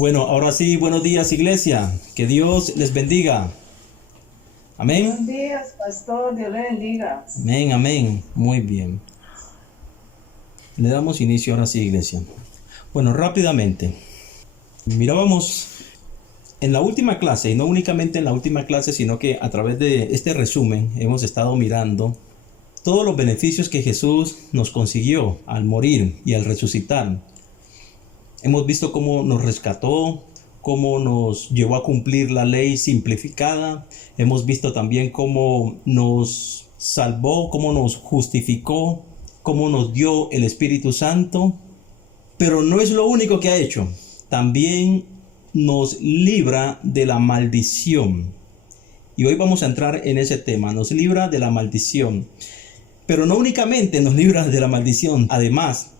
Bueno, ahora sí, buenos días, iglesia. Que Dios les bendiga. Amén. Buenos días, pastor. Dios le bendiga. Amén, amén. Muy bien. Le damos inicio ahora sí, iglesia. Bueno, rápidamente. Mirábamos en la última clase, y no únicamente en la última clase, sino que a través de este resumen hemos estado mirando todos los beneficios que Jesús nos consiguió al morir y al resucitar. Hemos visto cómo nos rescató, cómo nos llevó a cumplir la ley simplificada. Hemos visto también cómo nos salvó, cómo nos justificó, cómo nos dio el Espíritu Santo. Pero no es lo único que ha hecho. También nos libra de la maldición. Y hoy vamos a entrar en ese tema. Nos libra de la maldición. Pero no únicamente nos libra de la maldición. Además,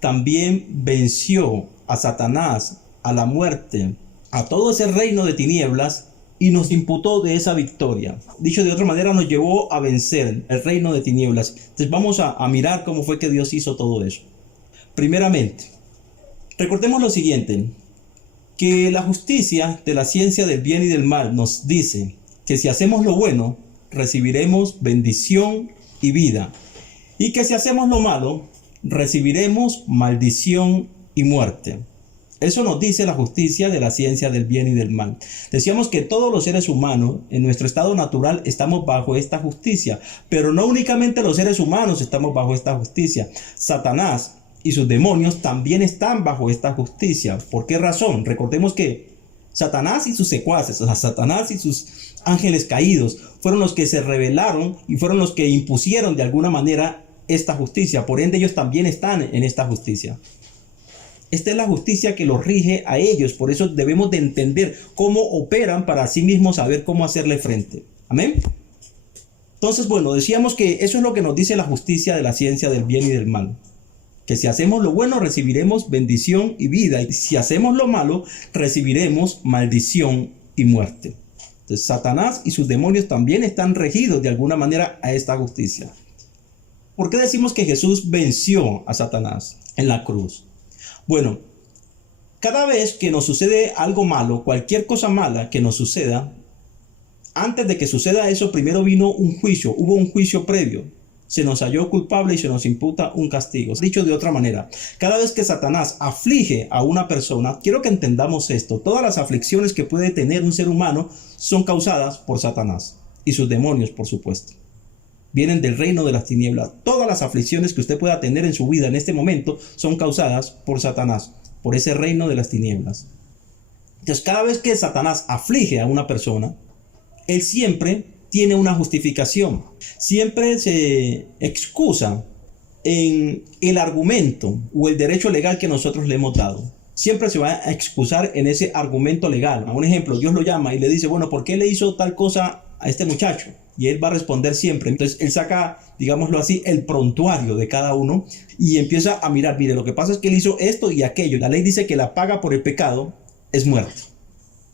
también venció a Satanás, a la muerte, a todo ese reino de tinieblas y nos imputó de esa victoria. Dicho de otra manera, nos llevó a vencer el reino de tinieblas. Entonces vamos a mirar cómo fue que Dios hizo todo eso. Primeramente, recordemos lo siguiente, que la justicia de la ciencia del bien y del mal nos dice que si hacemos lo bueno, recibiremos bendición y vida. Y que si hacemos lo malo, recibiremos maldición y muerte. Eso nos dice la justicia de la ciencia del bien y del mal. Decíamos que todos los seres humanos en nuestro estado natural estamos bajo esta justicia, pero no únicamente los seres humanos estamos bajo esta justicia. Satanás y sus demonios también están bajo esta justicia. ¿Por qué razón? Recordemos que Satanás y sus secuaces, o sea, Satanás y sus ángeles caídos, fueron los que se rebelaron y fueron los que impusieron de alguna manera esta justicia. Por ende, ellos también están en esta justicia. Esta es la justicia que los rige a ellos. Por eso debemos de entender cómo operan para sí mismos saber cómo hacerle frente. Amén. Entonces, bueno, decíamos que eso es lo que nos dice la justicia de la ciencia del bien y del mal. Que si hacemos lo bueno, recibiremos bendición y vida. Y si hacemos lo malo, recibiremos maldición y muerte. Entonces, Satanás y sus demonios también están regidos de alguna manera a esta justicia. ¿Por qué decimos que Jesús venció a Satanás en la cruz? Bueno, cada vez que nos sucede algo malo, cualquier cosa mala que nos suceda, antes de que suceda eso, primero vino un juicio, hubo un juicio previo. Se nos halló culpable y se nos imputa un castigo. Dicho de otra manera, cada vez que Satanás aflige a una persona, quiero que entendamos esto, todas las aflicciones que puede tener un ser humano son causadas por Satanás y sus demonios, por supuesto. Vienen del reino de las tinieblas. Todas las aflicciones que usted pueda tener en su vida en este momento son causadas por Satanás, por ese reino de las tinieblas. Entonces, cada vez que Satanás aflige a una persona, él siempre tiene una justificación. Siempre se excusa en el argumento o el derecho legal que nosotros le hemos dado. Siempre se va a excusar en ese argumento legal. Un ejemplo, Dios lo llama y le dice, bueno, ¿por qué le hizo tal cosa a este muchacho? Y él va a responder siempre. Entonces él saca, digámoslo así, el prontuario de cada uno y empieza a mirar, mire, lo que pasa es que él hizo esto y aquello. La ley dice que la paga por el pecado es muerte.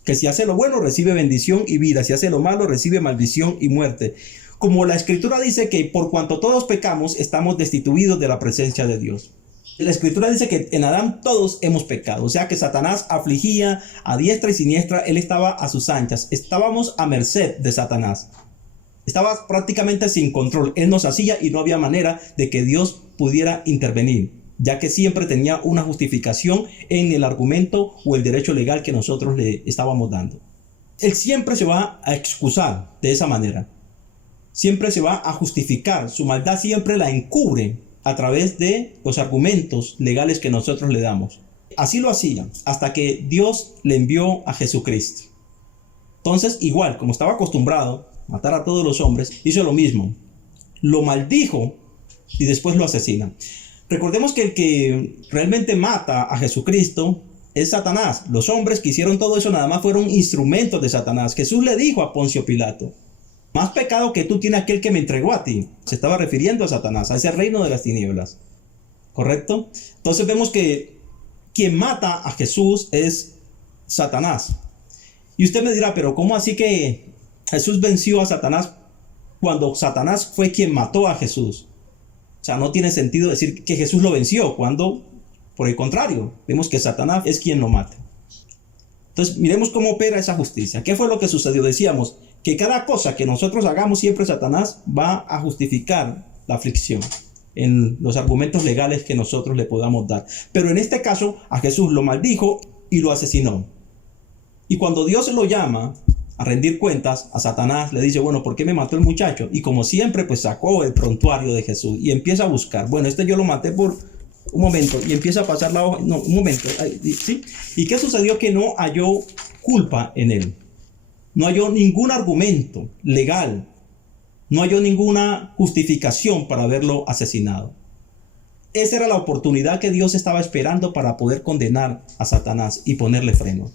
Que si hace lo bueno recibe bendición y vida, si hace lo malo recibe maldición y muerte. Como la escritura dice que por cuanto todos pecamos estamos destituidos de la presencia de Dios. La escritura dice que en Adán todos hemos pecado, o sea que Satanás afligía a diestra y siniestra, él estaba a sus anchas, estábamos a merced de Satanás. Estaba prácticamente sin control, él nos hacía y no había manera de que Dios pudiera intervenir, ya que siempre tenía una justificación en el argumento o el derecho legal que nosotros le estábamos dando. Él siempre se va a excusar de esa manera, siempre se va a justificar, su maldad siempre la encubre a través de los argumentos legales que nosotros le damos. Así lo hacía hasta que Dios le envió a Jesucristo. Entonces, igual, como estaba acostumbrado a matar a todos los hombres, hizo lo mismo. Lo maldijo y después lo asesina. Recordemos que el que realmente mata a Jesucristo es Satanás. Los hombres que hicieron todo eso nada más fueron instrumentos de Satanás. Jesús le dijo a Poncio Pilato, más pecado que tú tiene aquel que me entregó a ti. Se estaba refiriendo a Satanás, a ese reino de las tinieblas. ¿Correcto? Entonces vemos que quien mata a Jesús es Satanás. Y usted me dirá, pero ¿cómo así que Jesús venció a Satanás cuando Satanás fue quien mató a Jesús? O sea, no tiene sentido decir que Jesús lo venció cuando, por el contrario, vemos que Satanás es quien lo mata. Entonces, miremos cómo opera esa justicia. ¿Qué fue lo que sucedió? Decíamos que cada cosa que nosotros hagamos, siempre Satanás va a justificar la aflicción en los argumentos legales que nosotros le podamos dar. Pero en este caso, a Jesús lo maldijo y lo asesinó. Y cuando Dios lo llama a rendir cuentas, a Satanás le dice, bueno, ¿por qué me mató el muchacho? Y como siempre, pues sacó el prontuario de Jesús y empieza a buscar. Bueno, yo lo maté por un momento, y empieza a pasar la hoja. No, un momento, ¿sí? ¿Y qué sucedió? Que no halló culpa en él. No halló ningún argumento legal. No halló ninguna justificación para haberlo asesinado. Esa era la oportunidad que Dios estaba esperando para poder condenar a Satanás y ponerle freno.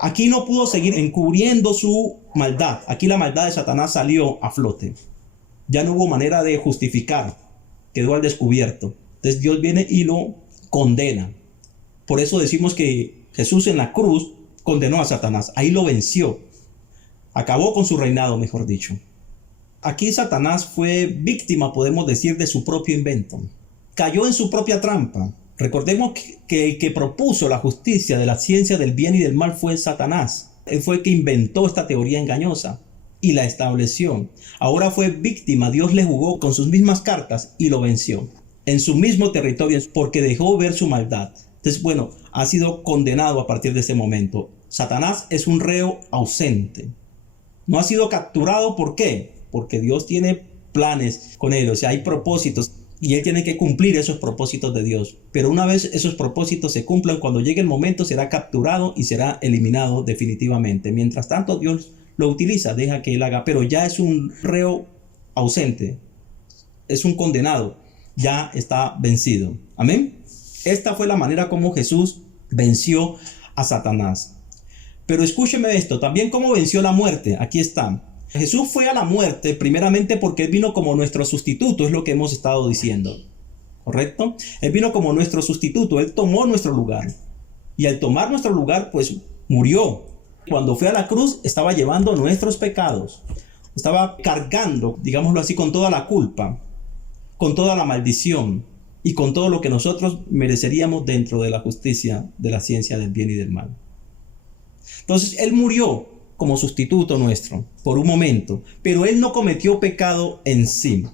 Aquí no pudo seguir encubriendo su maldad. Aquí la maldad de Satanás salió a flote. Ya no hubo manera de justificar. Quedó al descubierto. Entonces Dios viene y lo condena. Por eso decimos que Jesús en la cruz condenó a Satanás. Ahí lo venció. Acabó con su reinado, mejor dicho. Aquí Satanás fue víctima, podemos decir, de su propio invento. Cayó en su propia trampa. Recordemos que el que propuso la justicia de la ciencia del bien y del mal fue Satanás. Él fue el que inventó esta teoría engañosa y la estableció. Ahora fue víctima. Dios le jugó con sus mismas cartas y lo venció en su mismo territorio porque dejó ver su maldad. Entonces, bueno, ha sido condenado a partir de este momento. Satanás es un reo ausente. No ha sido capturado. ¿Por qué? Porque Dios tiene planes con él. O sea, hay propósitos y él tiene que cumplir esos propósitos de Dios. Pero una vez esos propósitos se cumplan, cuando llegue el momento será capturado y será eliminado definitivamente. Mientras tanto, Dios lo utiliza, deja que él haga, pero ya es un reo ausente. Es un condenado. Ya está vencido. Amén. Esta fue la manera como Jesús venció a Satanás. Pero escúcheme esto, también cómo venció la muerte. Aquí está. Jesús fue a la muerte primeramente porque Él vino como nuestro sustituto, es lo que hemos estado diciendo. ¿Correcto? Él vino como nuestro sustituto, Él tomó nuestro lugar. Y al tomar nuestro lugar, pues murió. Cuando fue a la cruz, estaba llevando nuestros pecados. Estaba cargando, digámoslo así, con toda la culpa, con toda la maldición y con todo lo que nosotros mereceríamos dentro de la justicia, de la ciencia del bien y del mal. Entonces, Él murió como sustituto nuestro por un momento, pero Él no cometió pecado en sí.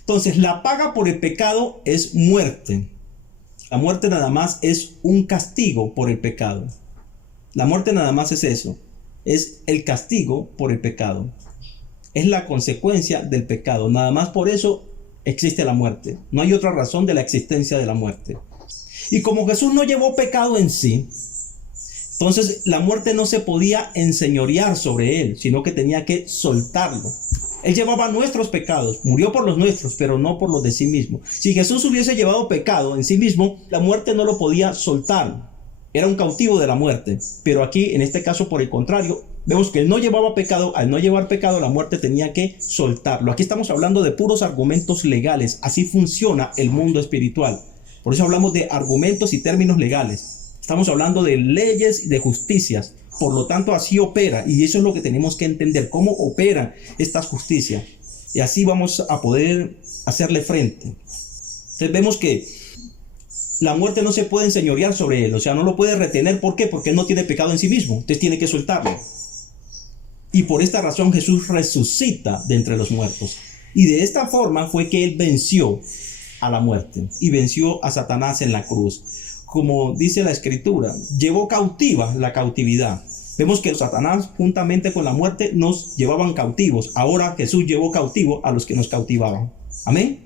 Entonces, la paga por el pecado es muerte. La muerte nada más es un castigo por el pecado. La muerte nada más es eso, es el castigo por el pecado. Es la consecuencia del pecado. Nada más por eso existe la muerte. No hay otra razón de la existencia de la muerte. Y como Jesús no llevó pecado en sí, entonces la muerte no se podía enseñorear sobre él, sino que tenía que soltarlo. Él llevaba nuestros pecados, murió por los nuestros, pero no por los de sí mismo. Si Jesús hubiese llevado pecado en sí mismo, la muerte no lo podía soltar. Era un cautivo de la muerte. Pero aquí, en este caso, por el contrario, vemos que él no llevaba pecado. Al no llevar pecado, la muerte tenía que soltarlo. Aquí estamos hablando de puros argumentos legales. Así funciona el mundo espiritual. Por eso hablamos de argumentos y términos legales. Estamos hablando de leyes y de justicias. Por lo tanto, así opera. Y eso es lo que tenemos que entender. Cómo operan estas justicias. Y así vamos a poder hacerle frente. Entonces vemos que la muerte no se puede enseñorear sobre él. O sea, no lo puede retener. ¿Por qué? Porque él no tiene pecado en sí mismo. Entonces tiene que soltarlo. Y por esta razón Jesús resucita de entre los muertos. Y de esta forma fue que él venció a la muerte. Y venció a Satanás en la cruz. Como dice la Escritura, llevó cautiva la cautividad. Vemos que Satanás juntamente con la muerte nos llevaban cautivos. Ahora Jesús llevó cautivo a los que nos cautivaban. Amén.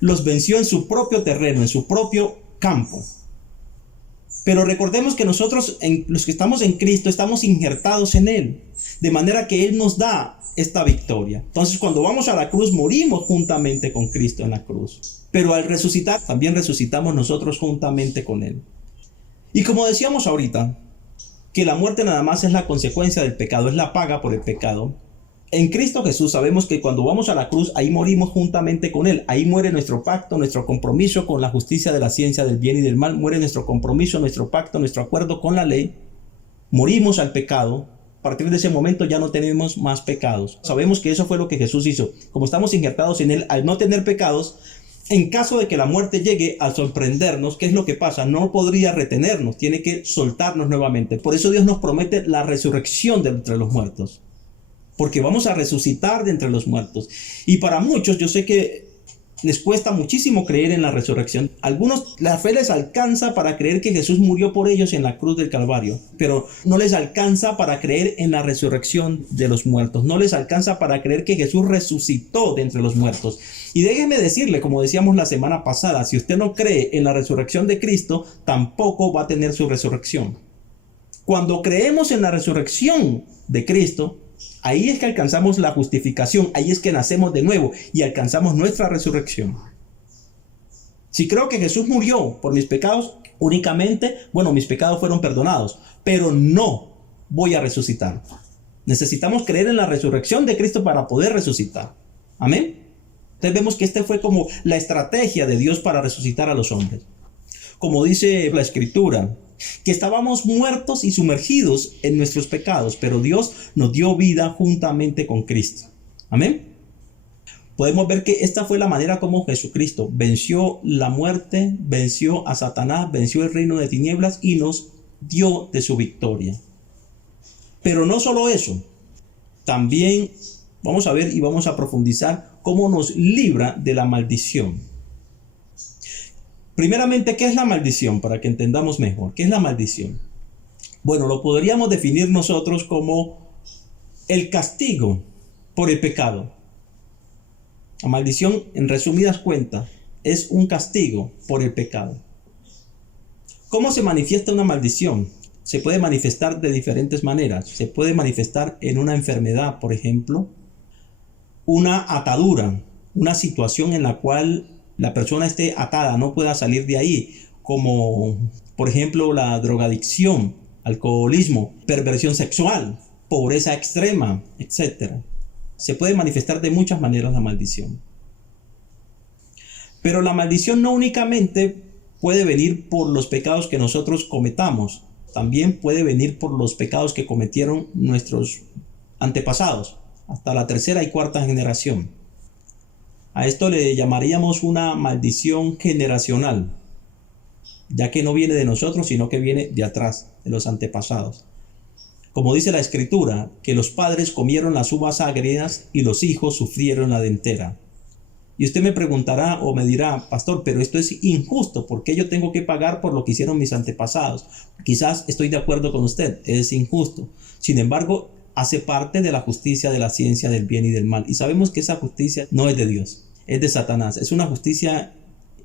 Los venció en su propio terreno, en su propio campo. Pero recordemos que nosotros, los que estamos en Cristo, estamos injertados en Él. De manera que Él nos da esta victoria. Entonces, cuando vamos a la cruz, morimos juntamente con Cristo en la cruz. Pero al resucitar, también resucitamos nosotros juntamente con Él. Y como decíamos ahorita, que la muerte nada más es la consecuencia del pecado, es la paga por el pecado. En Cristo Jesús sabemos que cuando vamos a la cruz, ahí morimos juntamente con Él. Ahí muere nuestro pacto, nuestro compromiso con la justicia de la ciencia del bien y del mal. Muere nuestro compromiso, nuestro pacto, nuestro acuerdo con la ley. Morimos al pecado. A partir de ese momento ya no tenemos más pecados. Sabemos que eso fue lo que Jesús hizo. Como estamos injertados en Él, al no tener pecados, En caso de que la muerte llegue a sorprendernos, ¿qué es lo que pasa? No podría retenernos, tiene que soltarnos nuevamente. Por eso Dios nos promete la resurrección de entre los muertos. Porque vamos a resucitar de entre los muertos. Y para muchos, yo sé que les cuesta muchísimo creer en la resurrección. Algunos, la fe les alcanza para creer que Jesús murió por ellos en la cruz del Calvario, pero no les alcanza para creer en la resurrección de los muertos. No les alcanza para creer que Jesús resucitó de entre los muertos. Y déjeme decirle, como decíamos la semana pasada, si usted no cree en la resurrección de Cristo, tampoco va a tener su resurrección. Cuando creemos en la resurrección de Cristo, ahí es que alcanzamos la justificación, ahí es que nacemos de nuevo y alcanzamos nuestra resurrección. Si creo que Jesús murió por mis pecados únicamente, bueno, mis pecados fueron perdonados, pero no voy a resucitar. Necesitamos creer en la resurrección de Cristo para poder resucitar. Amén. Entonces vemos que fue como la estrategia de Dios para resucitar a los hombres. Como dice la Escritura, que estábamos muertos y sumergidos en nuestros pecados, pero Dios nos dio vida juntamente con Cristo. Amén. Podemos ver que esta fue la manera como Jesucristo venció la muerte, venció a Satanás, venció el reino de tinieblas y nos dio de su victoria. Pero no solo eso, también vamos a ver y vamos a profundizar cómo nos libra de la maldición. Primeramente, ¿qué es la maldición? Para que entendamos mejor, ¿qué es la maldición? Bueno, lo podríamos definir nosotros como el castigo por el pecado. La maldición, en resumidas cuentas, es un castigo por el pecado. ¿Cómo se manifiesta una maldición? Se puede manifestar de diferentes maneras. Se puede manifestar en una enfermedad, por ejemplo, una atadura, una situación en la cual la persona esté atada, no pueda salir de ahí, como por ejemplo la drogadicción, alcoholismo, perversión sexual, pobreza extrema, etc. Se puede manifestar de muchas maneras la maldición. Pero la maldición no únicamente puede venir por los pecados que nosotros cometamos, también puede venir por los pecados que cometieron nuestros antepasados, hasta la tercera y cuarta generación. A esto le llamaríamos una maldición generacional, ya que no viene de nosotros, sino que viene de atrás, de los antepasados. Como dice la Escritura, que los padres comieron las uvas agrias y los hijos sufrieron la dentera. Y usted me preguntará o me dirá, pastor, pero esto es injusto, ¿por qué yo tengo que pagar por lo que hicieron mis antepasados? Quizás estoy de acuerdo con usted, es injusto. Sin embargo, hace parte de la justicia de la ciencia del bien y del mal. Y sabemos que esa justicia no es de Dios, es de Satanás. Es una justicia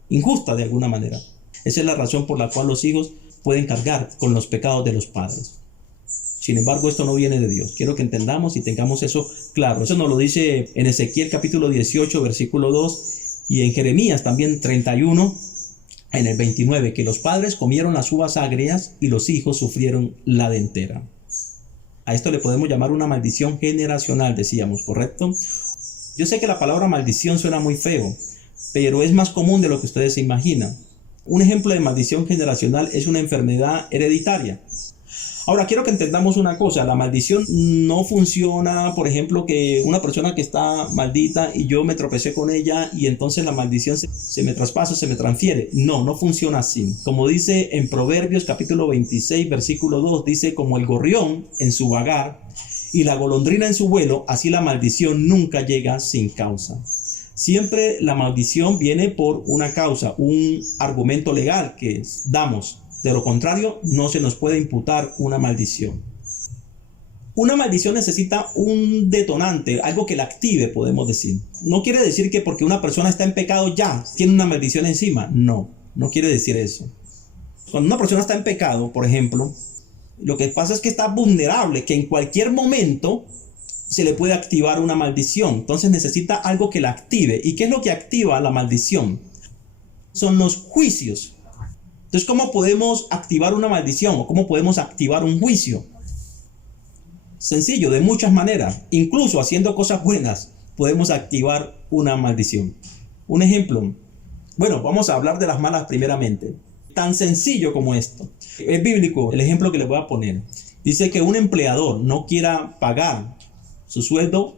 injusta de alguna manera. Esa es la razón por la cual los hijos pueden cargar con los pecados de los padres. Sin embargo, esto no viene de Dios. Quiero que entendamos y tengamos eso claro. Eso nos lo dice en Ezequiel capítulo 18, versículo 2, y en Jeremías también 31, en el 29, que los padres comieron las uvas agrias y los hijos sufrieron la dentera. A esto le podemos llamar una maldición generacional, decíamos, ¿correcto? Yo sé que la palabra maldición suena muy feo, pero es más común de lo que ustedes se imaginan. Un ejemplo de maldición generacional es una enfermedad hereditaria. Ahora, quiero que entendamos una cosa. La maldición no funciona, por ejemplo, que una persona que está maldita y yo me tropecé con ella y entonces la maldición se me traspasa, se me transfiere. No, no funciona así. Como dice en Proverbios capítulo 26, versículo 2, dice, como el gorrión en su vagar y la golondrina en su vuelo, así la maldición nunca llega sin causa. Siempre la maldición viene por una causa, un argumento legal que damos. De lo contrario, no se nos puede imputar una maldición. Una maldición necesita un detonante, algo que la active, podemos decir. No quiere decir que porque una persona está en pecado ya tiene una maldición encima. No, no quiere decir eso. Cuando una persona está en pecado, por ejemplo, lo que pasa es que está vulnerable, que en cualquier momento se le puede activar una maldición. Entonces necesita algo que la active. ¿Y qué es lo que activa la maldición? Son los juicios. Entonces, ¿cómo podemos activar una maldición o cómo podemos activar un juicio? Sencillo, de muchas maneras. Incluso haciendo cosas buenas podemos activar una maldición. Un ejemplo. Bueno, vamos a hablar de las malas primeramente. Tan sencillo como esto. Es bíblico el ejemplo que les voy a poner. Dice que un empleador no quiera pagar su sueldo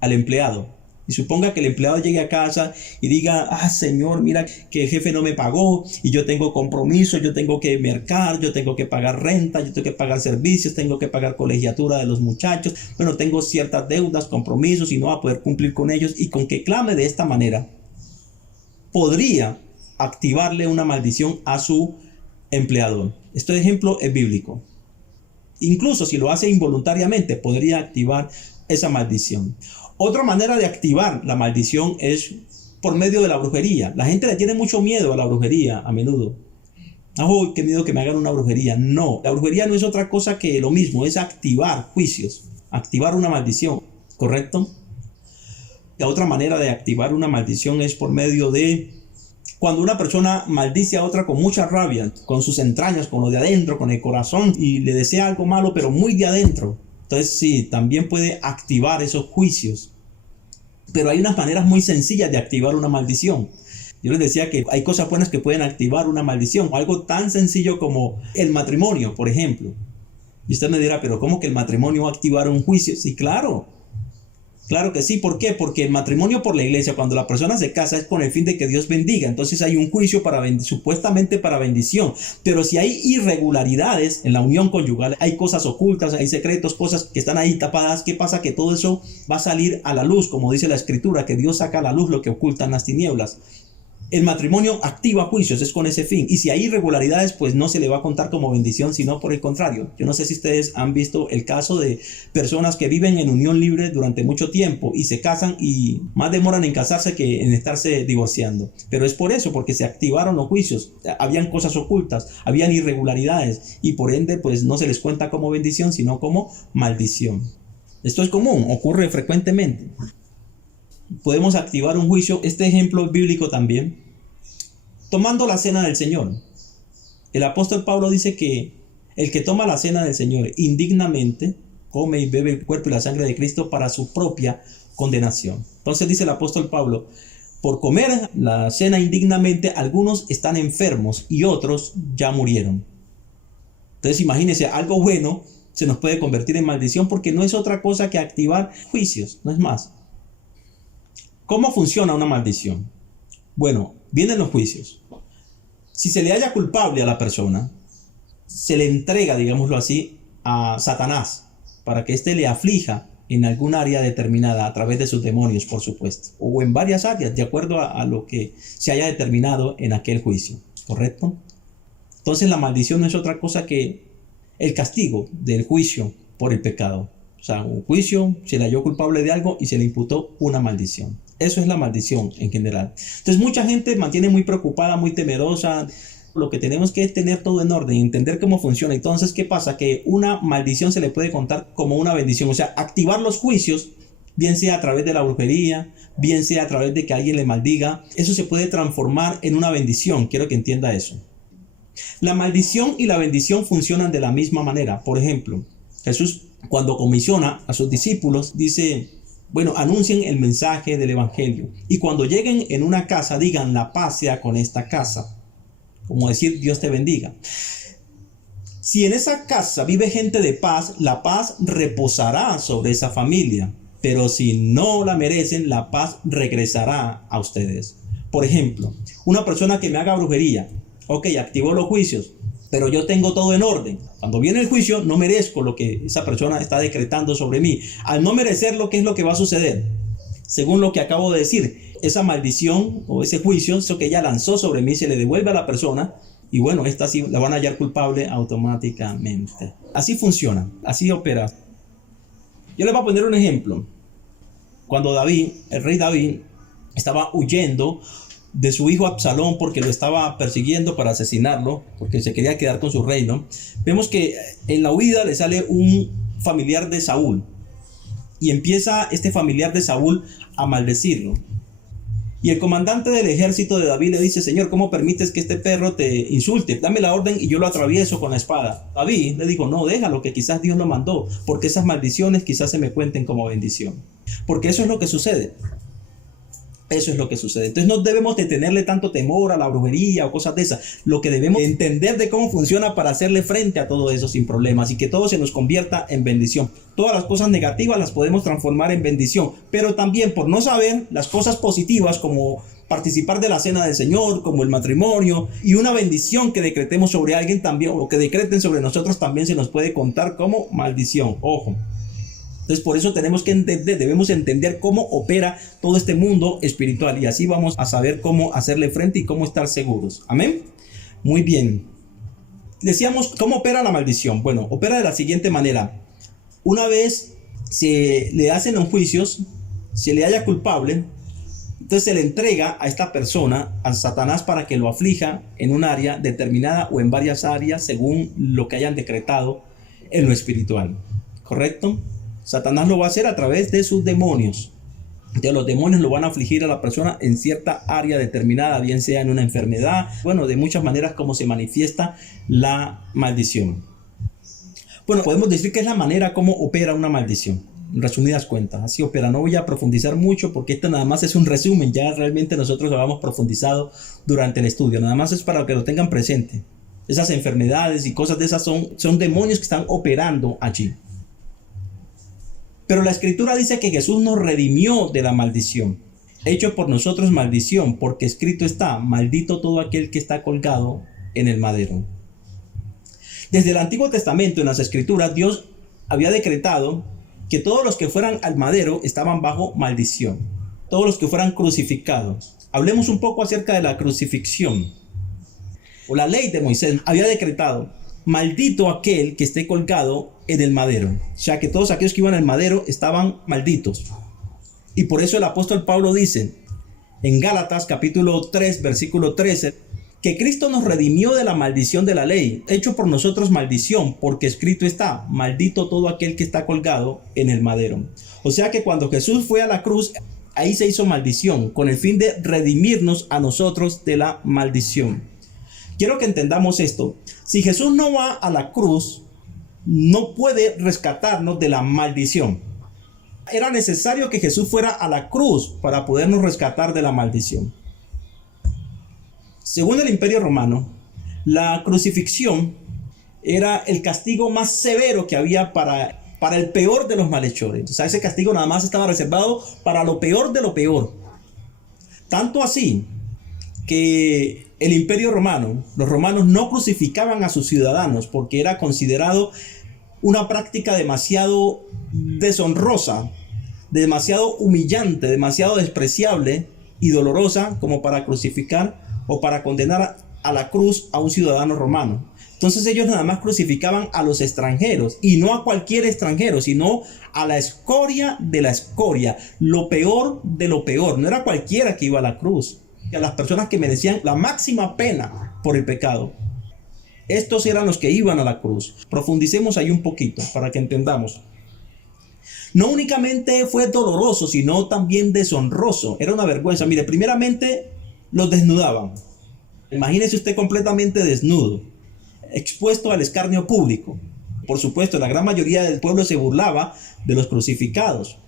al empleado. Y suponga que el empleado llegue a casa y diga, Señor, mira que el jefe no me pagó y yo tengo compromiso, yo tengo que mercar, yo tengo que pagar renta, yo tengo que pagar servicios, tengo que pagar colegiatura de los muchachos. Bueno, tengo ciertas deudas, compromisos y no va a poder cumplir con ellos. Y con que clame de esta manera, podría activarle una maldición a su empleador. Este ejemplo es bíblico. Incluso si lo hace involuntariamente, podría activar esa maldición. Otra manera de activar la maldición es por medio de la brujería. La gente le tiene mucho miedo a la brujería a menudo. ¡Oh, qué miedo que me hagan una brujería! No, la brujería no es otra cosa que lo mismo, es activar juicios, activar una maldición, ¿correcto? La otra manera de activar una maldición es por medio de cuando una persona maldice a otra con mucha rabia, con sus entrañas, con lo de adentro, con el corazón, y le desea algo malo, pero muy de adentro. Entonces sí, también puede activar esos juicios. Pero hay unas maneras muy sencillas de activar una maldición. Yo les decía que hay cosas buenas que pueden activar una maldición. Algo tan sencillo como el matrimonio, por ejemplo. Y usted me dirá, pero ¿cómo que el matrimonio va a activar un juicio? Sí, claro. Claro que sí. ¿Por qué? Porque el matrimonio por la iglesia, cuando la persona se casa, es con el fin de que Dios bendiga. Entonces hay un juicio supuestamente para bendición. Pero si hay irregularidades en la unión conyugal, hay cosas ocultas, hay secretos, cosas que están ahí tapadas, ¿qué pasa? Que todo eso va a salir a la luz, como dice la Escritura, que Dios saca a la luz lo que ocultan las tinieblas. El matrimonio activa juicios, es con ese fin. Y si hay irregularidades, pues no se le va a contar como bendición, sino por el contrario. Yo no sé si ustedes han visto el caso de personas que viven en unión libre durante mucho tiempo y se casan y más demoran en casarse que en estarse divorciando. Pero es por eso, porque se activaron los juicios. Habían cosas ocultas, habían irregularidades y por ende, pues no se les cuenta como bendición, sino como maldición. Esto es común, ocurre frecuentemente. Podemos activar un juicio. Este ejemplo es bíblico también. Tomando la cena del Señor. El apóstol Pablo dice que el que toma la cena del Señor indignamente come y bebe el cuerpo y la sangre de Cristo para su propia condenación. Entonces dice el apóstol Pablo, por comer la cena indignamente, algunos están enfermos y otros ya murieron. Entonces imagínense, algo bueno se nos puede convertir en maldición porque no es otra cosa que activar juicios, no es más. ¿Cómo funciona una maldición? Bueno, vienen los juicios. Si se le halla culpable a la persona, se le entrega, digámoslo así, a Satanás para que éste le aflija en algún área determinada a través de sus demonios, por supuesto, o en varias áreas, de acuerdo a lo que se haya determinado en aquel juicio, ¿correcto? Entonces la maldición no es otra cosa que el castigo del juicio por el pecado. O sea, un juicio, se le halló culpable de algo y se le imputó una maldición. Eso es la maldición en general. Entonces mucha gente mantiene muy preocupada, muy temerosa. Lo que tenemos que es tener todo en orden, entender cómo funciona. Entonces, ¿qué pasa? Que una maldición se le puede contar como una bendición. O sea, activar los juicios, bien sea a través de la brujería, bien sea a través de que alguien le maldiga, eso se puede transformar en una bendición. Quiero que entienda eso. La maldición y la bendición funcionan de la misma manera. Por ejemplo, Jesús, cuando comisiona a sus discípulos, dice, bueno, anuncien el mensaje del evangelio. Y cuando lleguen en una casa, digan, la paz sea con esta casa. Como decir, Dios te bendiga. Si en esa casa vive gente de paz, la paz reposará sobre esa familia. Pero si no la merecen, la paz regresará a ustedes. Por ejemplo, una persona que me haga brujería. Ok, activó los juicios, pero yo tengo todo en orden. Cuando viene el juicio, no merezco lo que esa persona está decretando sobre mí. Al no merecerlo, ¿qué es lo que va a suceder? Según lo que acabo de decir, esa maldición o ese juicio, eso que ella lanzó sobre mí, se le devuelve a la persona. Y bueno, esta sí la van a hallar culpable automáticamente. Así funciona, así opera. Yo les voy a poner un ejemplo. Cuando David, el rey David, estaba huyendo de su hijo Absalón porque lo estaba persiguiendo para asesinarlo, porque se quería quedar con su reino, vemos que en la huida le sale un familiar de Saúl y empieza este familiar de Saúl a maldecirlo. Y el comandante del ejército de David le dice, Señor, ¿cómo permites que este perro te insulte? Dame la orden y yo lo atravieso con la espada. David le dijo, no, déjalo, que quizás Dios lo mandó, porque esas maldiciones quizás se me cuenten como bendición. Porque eso es lo que sucede. Eso es lo que sucede. Entonces no debemos de tenerle tanto temor a la brujería o cosas de esas. Lo que debemos entender de cómo funciona para hacerle frente a todo eso sin problemas y que todo se nos convierta en bendición. Todas las cosas negativas las podemos transformar en bendición, pero también por no saber las cosas positivas como participar de la cena del Señor, como el matrimonio y una bendición que decretemos sobre alguien también o que decreten sobre nosotros también se nos puede contar como maldición. Ojo. Entonces por eso tenemos que entender, debemos entender cómo opera todo este mundo espiritual y así vamos a saber cómo hacerle frente y cómo estar seguros. Amén. Muy bien. Decíamos, ¿cómo opera la maldición? Bueno, opera de la siguiente manera. Una vez se le hacen los juicios, se le halla culpable, entonces se le entrega a esta persona, a Satanás, para que lo aflija en un área determinada o en varias áreas según lo que hayan decretado en lo espiritual. ¿Correcto? Satanás lo va a hacer a través de sus demonios. Entonces los demonios lo van a afligir a la persona en cierta área determinada, bien sea en una enfermedad, bueno, de muchas maneras como se manifiesta la maldición. Bueno, podemos decir que es la manera como opera una maldición. En resumidas cuentas, así opera. No voy a profundizar mucho porque esto nada más es un resumen. Ya realmente nosotros lo habíamos profundizado durante el estudio. Nada más es para que lo tengan presente. Esas enfermedades y cosas de esas son demonios que están operando allí. Pero la Escritura dice que Jesús nos redimió de la maldición. Hecho por nosotros maldición, porque escrito está, maldito todo aquel que está colgado en el madero. Desde el Antiguo Testamento, en las Escrituras, Dios había decretado que todos los que fueran al madero estaban bajo maldición. Todos los que fueran crucificados. Hablemos un poco acerca de la crucifixión. O la ley de Moisés había decretado, maldito aquel que esté colgado en el madero. O sea que todos aquellos que iban al madero estaban malditos. Y por eso el apóstol Pablo dice en Gálatas capítulo 3 versículo 13 que Cristo nos redimió de la maldición de la ley, hecho por nosotros maldición, porque escrito está, maldito todo aquel que está colgado en el madero. O sea que cuando Jesús fue a la cruz, ahí se hizo maldición, con el fin de redimirnos a nosotros de la maldición. Quiero que entendamos esto. Si Jesús no va a la cruz, no puede rescatarnos de la maldición. Era necesario que Jesús fuera a la cruz para podernos rescatar de la maldición. Según el Imperio Romano, la crucifixión era el castigo más severo que había para el peor de los malhechores. O sea, ese castigo nada más estaba reservado para lo peor de lo peor. Tanto así que el Imperio Romano, los romanos no crucificaban a sus ciudadanos porque era considerado una práctica demasiado deshonrosa, demasiado humillante, demasiado despreciable y dolorosa como para crucificar o para condenar a la cruz a un ciudadano romano. Entonces ellos nada más crucificaban a los extranjeros y no a cualquier extranjero, sino a la escoria de la escoria, lo peor de lo peor. No era cualquiera que iba a la cruz, a las personas que merecían la máxima pena por el pecado. Estos eran los que iban a la cruz. Profundicemos ahí un poquito para que entendamos. No únicamente fue doloroso, sino también deshonroso. Era una vergüenza. Mire, primeramente los desnudaban. Imagínese usted completamente desnudo, expuesto al escarnio público. Por supuesto, la gran mayoría del pueblo se burlaba de los crucificados.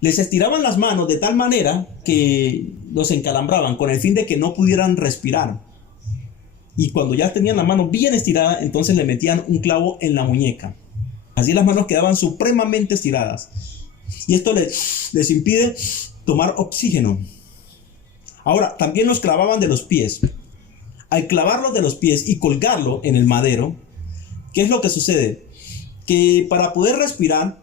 Les estiraban las manos de tal manera que los encalambraban con el fin de que no pudieran respirar. Y cuando ya tenían la mano bien estirada, entonces le metían un clavo en la muñeca. Así las manos quedaban supremamente estiradas. Y esto les impide tomar oxígeno. Ahora, también los clavaban de los pies. Al clavarlos de los pies y colgarlo en el madero, ¿qué es lo que sucede? Que para poder respirar,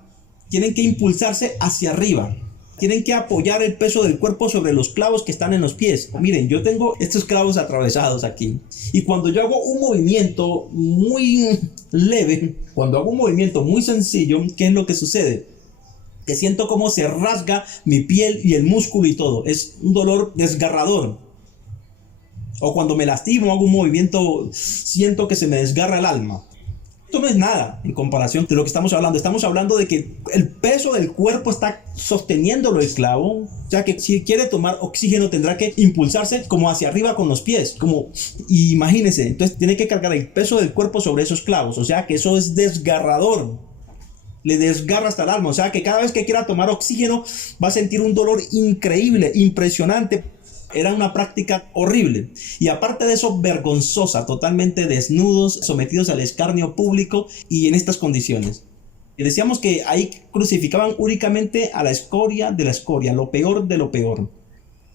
tienen que impulsarse hacia arriba. Tienen que apoyar el peso del cuerpo sobre los clavos que están en los pies. Miren, yo tengo estos clavos atravesados aquí. Y cuando yo hago un movimiento muy leve, cuando hago un movimiento muy sencillo, ¿qué es lo que sucede? Que siento cómo se rasga mi piel y el músculo y todo. Es un dolor desgarrador. O cuando me lastimo, hago un movimiento, siento que se me desgarra el alma. Esto no es nada en comparación de lo que estamos hablando. Estamos hablando de que el peso del cuerpo está sosteniéndolo el clavo. O sea que si quiere tomar oxígeno tendrá que impulsarse como hacia arriba con los pies. Imagínense, entonces tiene que cargar el peso del cuerpo sobre esos clavos. O sea que eso es desgarrador. le desgarra hasta el alma. O sea que cada vez que quiera tomar oxígeno va a sentir un dolor increíble, impresionante. Era una práctica horrible. Y aparte de eso, vergonzosa, totalmente desnudos, sometidos al escarnio público y en estas condiciones. Y decíamos que ahí crucificaban únicamente a la escoria de la escoria, lo peor de lo peor.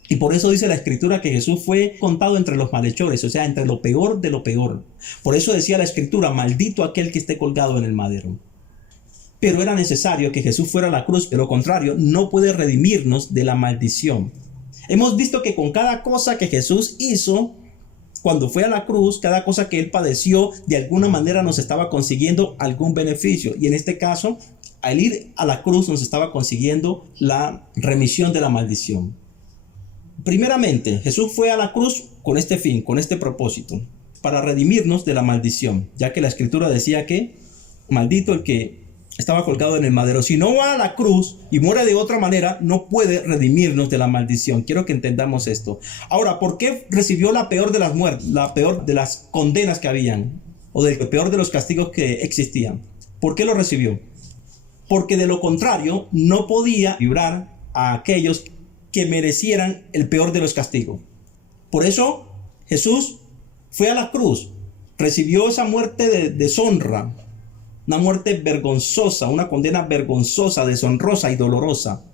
Y por eso dice la Escritura que Jesús fue contado entre los malhechores, o sea, entre lo peor de lo peor. Por eso decía la Escritura, maldito aquel que esté colgado en el madero. Pero era necesario que Jesús fuera a la cruz, de lo contrario, no puede redimirnos de la maldición. Hemos visto que con cada cosa que Jesús hizo, cuando fue a la cruz, cada cosa que él padeció, de alguna manera nos estaba consiguiendo algún beneficio. Y en este caso, al ir a la cruz nos estaba consiguiendo la remisión de la maldición. Primeramente, Jesús fue a la cruz con este fin, con este propósito, para redimirnos de la maldición, ya que la Escritura decía que maldito el que estaba colgado en el madero. Si no va a la cruz y muere de otra manera, no puede redimirnos de la maldición. Quiero que entendamos esto. Ahora, ¿por qué recibió la peor de las muertes, la peor de las condenas que habían, o del peor de los castigos que existían? ¿Por qué lo recibió? Porque de lo contrario, no podía librar a aquellos que merecieran el peor de los castigos. Por eso, Jesús fue a la cruz, recibió esa muerte de deshonra, una muerte vergonzosa, una condena vergonzosa, deshonrosa y dolorosa,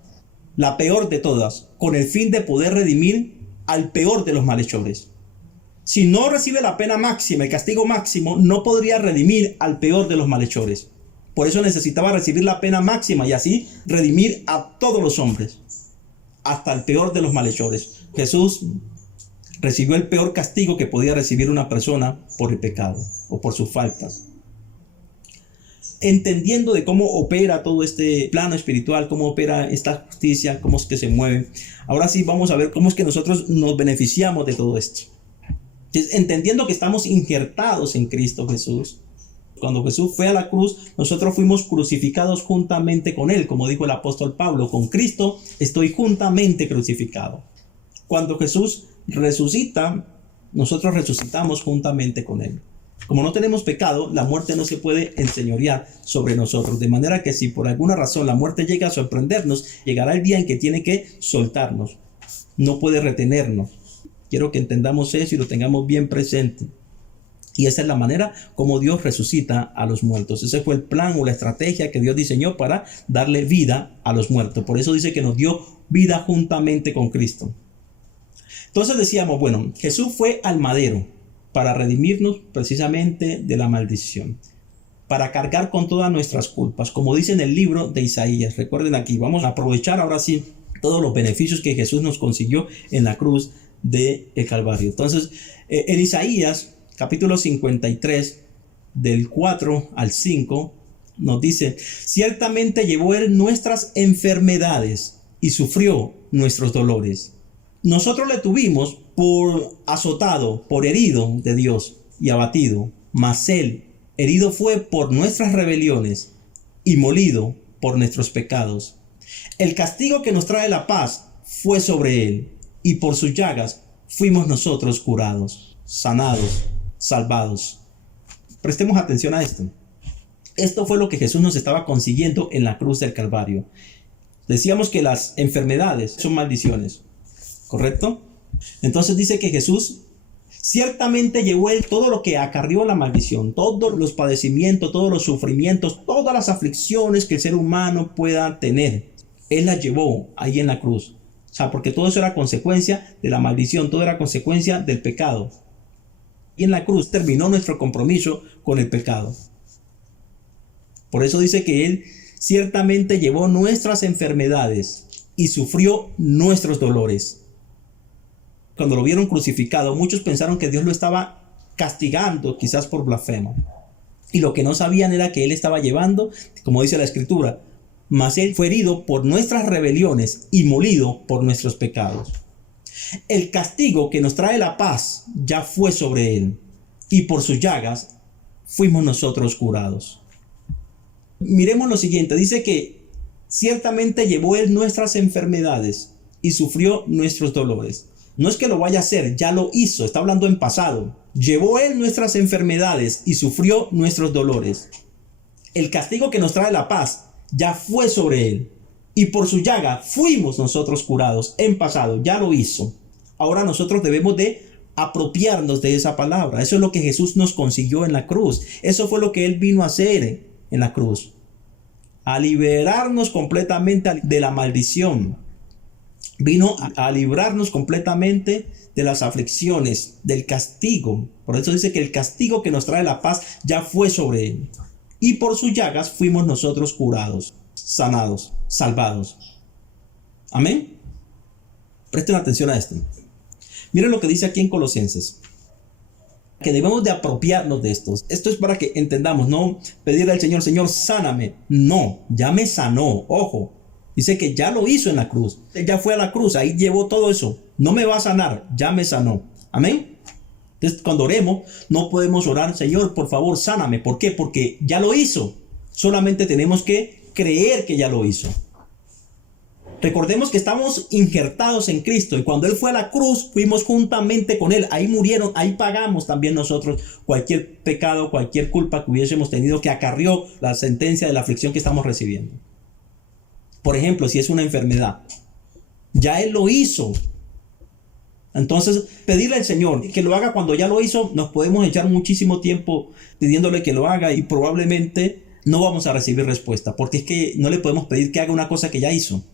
la peor de todas, con el fin de poder redimir al peor de los malhechores. Si no recibe la pena máxima, el castigo máximo, no podría redimir al peor de los malhechores. Por eso necesitaba recibir la pena máxima y así redimir a todos los hombres, hasta el peor de los malhechores. Jesús recibió el peor castigo que podía recibir una persona por el pecado o por sus faltas. Entendiendo de cómo opera todo este plano espiritual, cómo opera esta justicia, cómo es que se mueve. Ahora sí vamos a ver cómo es que nosotros nos beneficiamos de todo esto. Entonces, entendiendo que estamos injertados en Cristo Jesús. Cuando Jesús fue a la cruz, nosotros fuimos crucificados juntamente con Él. Como dijo el apóstol Pablo, con Cristo estoy juntamente crucificado. Cuando Jesús resucita, nosotros resucitamos juntamente con Él. Como no tenemos pecado, la muerte no se puede enseñorear sobre nosotros. De manera que si por alguna razón la muerte llega a sorprendernos, llegará el día en que tiene que soltarnos. No puede retenernos. Quiero que entendamos eso y lo tengamos bien presente. Y esa es la manera como Dios resucita a los muertos. Ese fue el plan o la estrategia que Dios diseñó para darle vida a los muertos. Por eso dice que nos dio vida juntamente con Cristo. Entonces decíamos, bueno, Jesús fue al madero para redimirnos precisamente de la maldición, para cargar con todas nuestras culpas, como dice en el libro de Isaías. Recuerden aquí, vamos a aprovechar ahora sí todos los beneficios que Jesús nos consiguió en la cruz del Calvario. Entonces, en Isaías, capítulo 53, del 4 al 5, nos dice: ciertamente llevó él nuestras enfermedades y sufrió nuestros dolores. Nosotros le tuvimos por azotado, por herido de Dios y abatido, mas él herido fue por nuestras rebeliones y molido por nuestros pecados. El castigo que nos trae la paz fue sobre él, y por sus llagas fuimos nosotros curados, sanados, salvados. Prestemos atención a esto. Esto fue lo que Jesús nos estaba consiguiendo en la cruz del Calvario. Decíamos que las enfermedades son maldiciones, ¿correcto? Entonces dice que Jesús ciertamente llevó él todo lo que acarrió la maldición, todos los padecimientos, todos los sufrimientos, todas las aflicciones que el ser humano pueda tener. Él las llevó ahí en la cruz. O sea, porque todo eso era consecuencia de la maldición, todo era consecuencia del pecado. Y en la cruz terminó nuestro compromiso con el pecado. Por eso dice que él ciertamente llevó nuestras enfermedades y sufrió nuestros dolores. Cuando lo vieron crucificado, muchos pensaron que Dios lo estaba castigando, quizás por blasfemo. Y lo que no sabían era que él estaba llevando, como dice la Escritura, mas él fue herido por nuestras rebeliones y molido por nuestros pecados. El castigo que nos trae la paz ya fue sobre él, y por sus llagas fuimos nosotros curados. Miremos lo siguiente, dice que ciertamente llevó él nuestras enfermedades y sufrió nuestros dolores. No es que lo vaya a hacer, ya lo hizo, está hablando en pasado. Llevó él nuestras enfermedades y sufrió nuestros dolores. El castigo que nos trae la paz ya fue sobre él. Y por su llaga fuimos nosotros curados en pasado. Ya lo hizo. Ahora nosotros debemos de apropiarnos de esa palabra. Eso es lo que Jesús nos consiguió en la cruz. Eso fue lo que él vino a hacer en la cruz. A liberarnos completamente de la maldición. Vino a librarnos completamente de las aflicciones, del castigo. Por eso dice que el castigo que nos trae la paz ya fue sobre él. Y por sus llagas fuimos nosotros curados, sanados, salvados. Amén. Presten atención a esto. Miren lo que dice aquí en Colosenses. Que debemos de apropiarnos de estos. Esto es para que entendamos, no pedirle al Señor, Señor, sáname. No, ya me sanó. Ojo, dice que ya lo hizo en la cruz. Él ya fue a la cruz, ahí llevó todo eso. No me va a sanar, ya me sanó. Amén. Entonces, cuando oremos, no podemos orar, Señor, por favor, sáname. ¿Por qué? Porque ya lo hizo. Solamente tenemos que creer que ya lo hizo. Recordemos que estamos injertados en Cristo y cuando Él fue a la cruz, fuimos juntamente con Él. Ahí murieron, ahí pagamos también nosotros cualquier pecado, cualquier culpa que hubiésemos tenido que acarrió la sentencia de la aflicción que estamos recibiendo. Por ejemplo, si es una enfermedad, ya Él lo hizo. Entonces, pedirle al Señor que lo haga cuando ya lo hizo, nos podemos echar muchísimo tiempo pidiéndole que lo haga y probablemente no vamos a recibir respuesta, porque es que no le podemos pedir que haga una cosa que ya hizo.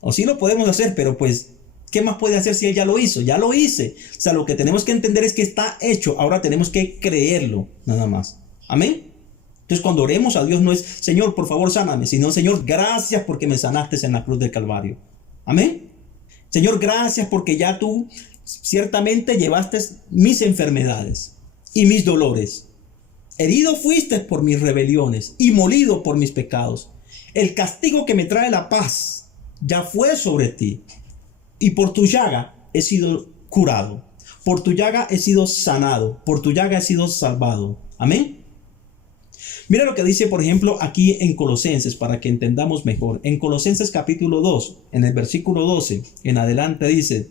O sí lo podemos hacer, pero pues, ¿qué más puede hacer si Él ya lo hizo? Ya lo hice. O sea, lo que tenemos que entender es que está hecho. Ahora tenemos que creerlo, nada más. Amén. Entonces, cuando oremos a Dios no es, Señor, por favor, sáname, sino, Señor, gracias porque me sanaste en la cruz del Calvario. Amén. Señor, gracias porque ya tú ciertamente llevaste mis enfermedades y mis dolores. Herido fuiste por mis rebeliones y molido por mis pecados. El castigo que me trae la paz ya fue sobre ti. Y por tu llaga he sido curado. Por tu llaga he sido sanado. Por tu llaga he sido salvado. Amén. Mira lo que dice, por ejemplo, aquí en Colosenses, para que entendamos mejor. En Colosenses capítulo 2, en el versículo 12, en adelante dice,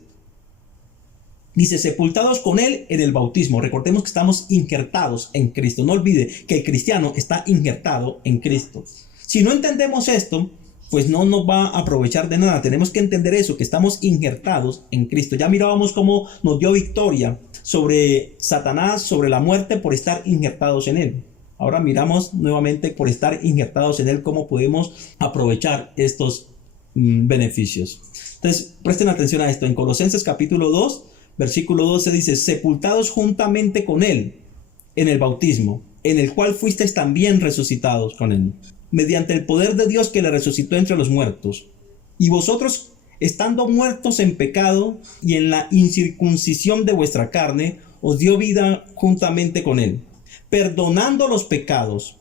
sepultados con Él en el bautismo. Recordemos que estamos injertados en Cristo. No olvide que el cristiano está injertado en Cristo. Si no entendemos esto, pues no nos va a aprovechar de nada. Tenemos que entender eso, que estamos injertados en Cristo. Ya mirábamos cómo nos dio victoria sobre Satanás, sobre la muerte, por estar injertados en Él. Ahora miramos nuevamente, por estar injertados en Él, cómo podemos aprovechar estos beneficios. Entonces, presten atención a esto. En Colosenses capítulo 2, versículo 12 dice, sepultados juntamente con Él en el bautismo, en el cual fuisteis también resucitados con Él, mediante el poder de Dios que le resucitó entre los muertos. Y vosotros, estando muertos en pecado y en la incircuncisión de vuestra carne, os dio vida juntamente con Él, perdonando los pecados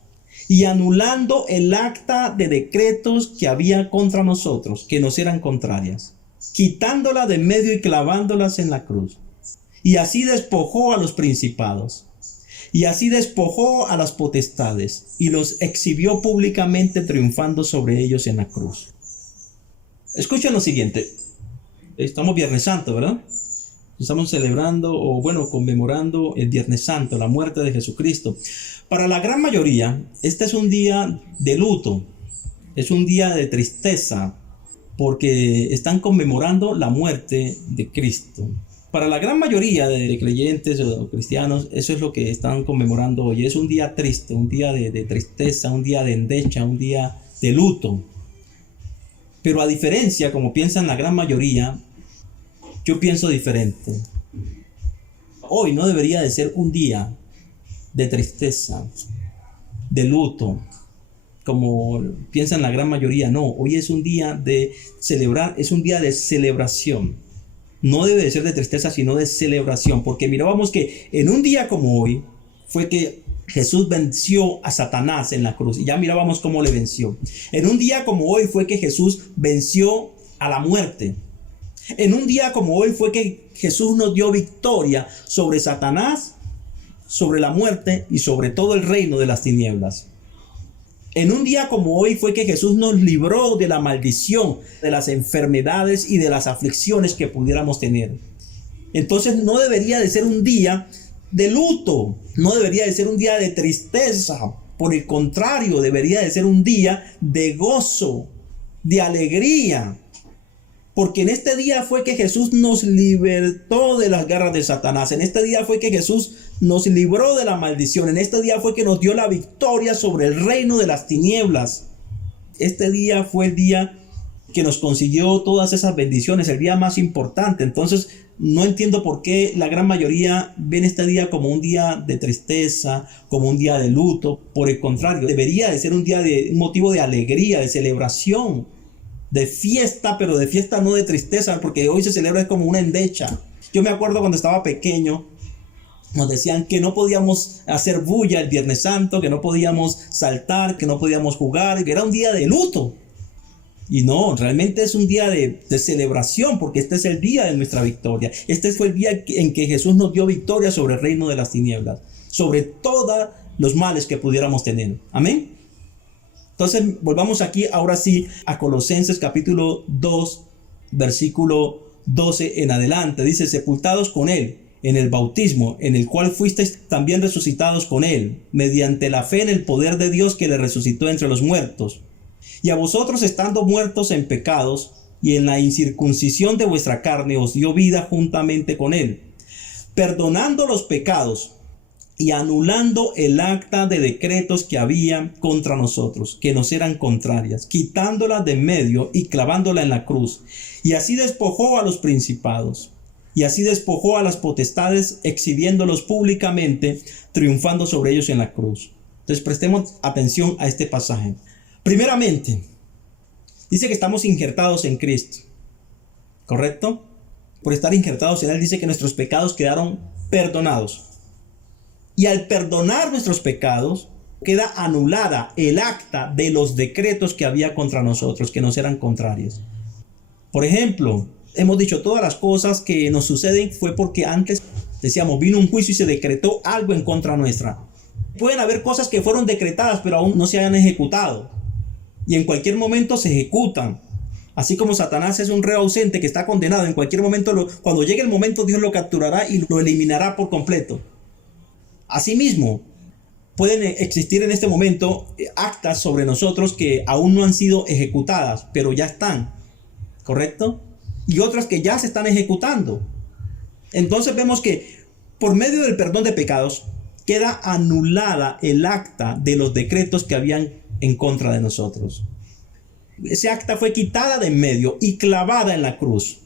y anulando el acta de decretos que había contra nosotros, que nos eran contrarias, quitándola de medio y clavándolas en la cruz. Y así despojó a los principados. Y así despojó a las potestades y los exhibió públicamente, triunfando sobre ellos en la cruz. Escuchen lo siguiente. Estamos Viernes Santo, ¿verdad? Estamos celebrando conmemorando el Viernes Santo, la muerte de Jesucristo. Para la gran mayoría, este es un día de luto, es un día de tristeza, porque están conmemorando la muerte de Cristo. Para la gran mayoría de creyentes o cristianos, eso es lo que están conmemorando hoy. Es un día triste, un día de tristeza, un día de endecha, un día de luto. Pero a diferencia, como piensan la gran mayoría, yo pienso diferente. Hoy no debería de ser un día de tristeza, de luto, como piensan la gran mayoría. No, hoy es un día de celebrar, es un día de celebración. No debe de ser de tristeza, sino de celebración, porque mirábamos que en un día como hoy fue que Jesús venció a Satanás en la cruz, y ya mirábamos cómo le venció. En un día como hoy fue que Jesús venció a la muerte. En un día como hoy fue que Jesús nos dio victoria sobre Satanás, sobre la muerte y sobre todo el reino de las tinieblas. En un día como hoy fue que Jesús nos libró de la maldición, de las enfermedades y de las aflicciones que pudiéramos tener. Entonces no debería de ser un día de luto, no debería de ser un día de tristeza, Por el contrario, debería de ser un día de gozo, de alegría. Porque en este día fue que Jesús nos libertó de las garras de Satanás. En este día fue que Jesús nos libró de la maldición. En este día fue que nos dio la victoria sobre el reino de las tinieblas. Este día fue el día que nos consiguió todas esas bendiciones, el día más importante. Entonces, no entiendo por qué la gran mayoría ven este día como un día de tristeza, como un día de luto. Por el contrario, debería de ser un día de un motivo de alegría, de celebración, de fiesta, pero de fiesta no de tristeza, porque hoy se celebra como una endecha. Yo me acuerdo cuando estaba pequeño, nos decían que no podíamos hacer bulla el Viernes Santo, que no podíamos saltar, que no podíamos jugar, que era un día de luto. Y no, realmente es un día de celebración, porque este es el día de nuestra victoria. Este fue el día en que Jesús nos dio victoria sobre el reino de las tinieblas, sobre todos los males que pudiéramos tener. Amén. Entonces volvamos aquí ahora sí a Colosenses capítulo 2, versículo 12 en adelante. Dice: sepultados con él en el bautismo, en el cual fuisteis también resucitados con él, mediante la fe en el poder de Dios que le resucitó entre los muertos. Y a vosotros, estando muertos en pecados y en la incircuncisión de vuestra carne, os dio vida juntamente con él, perdonando los pecados y anulando el acta de decretos que había contra nosotros, que nos eran contrarias, quitándola de en medio y clavándola en la cruz. Y así despojó a los principados, y así despojó a las potestades, exhibiéndolos públicamente, triunfando sobre ellos en la cruz. Entonces prestemos atención a este pasaje. Primeramente, dice que estamos injertados en Cristo, ¿correcto? Por estar injertados en él, dice que nuestros pecados quedaron perdonados. Y al perdonar nuestros pecados, queda anulada el acta de los decretos que había contra nosotros, que nos eran contrarios. Por ejemplo, hemos dicho, todas las cosas que nos suceden fue porque antes, decíamos, vino un juicio y se decretó algo en contra nuestra. Pueden haber cosas que fueron decretadas, pero aún no se hayan ejecutado. Y en cualquier momento se ejecutan. Así como Satanás es un reo ausente que está condenado, en cualquier momento, cuando llegue el momento, Dios lo capturará y lo eliminará por completo. Asimismo, pueden existir en este momento actas sobre nosotros que aún no han sido ejecutadas, pero ya están, ¿correcto? Y otras que ya se están ejecutando. Entonces vemos que por medio del perdón de pecados queda anulada el acta de los decretos que habían en contra de nosotros. Ese acta fue quitada de en medio y clavada en la cruz.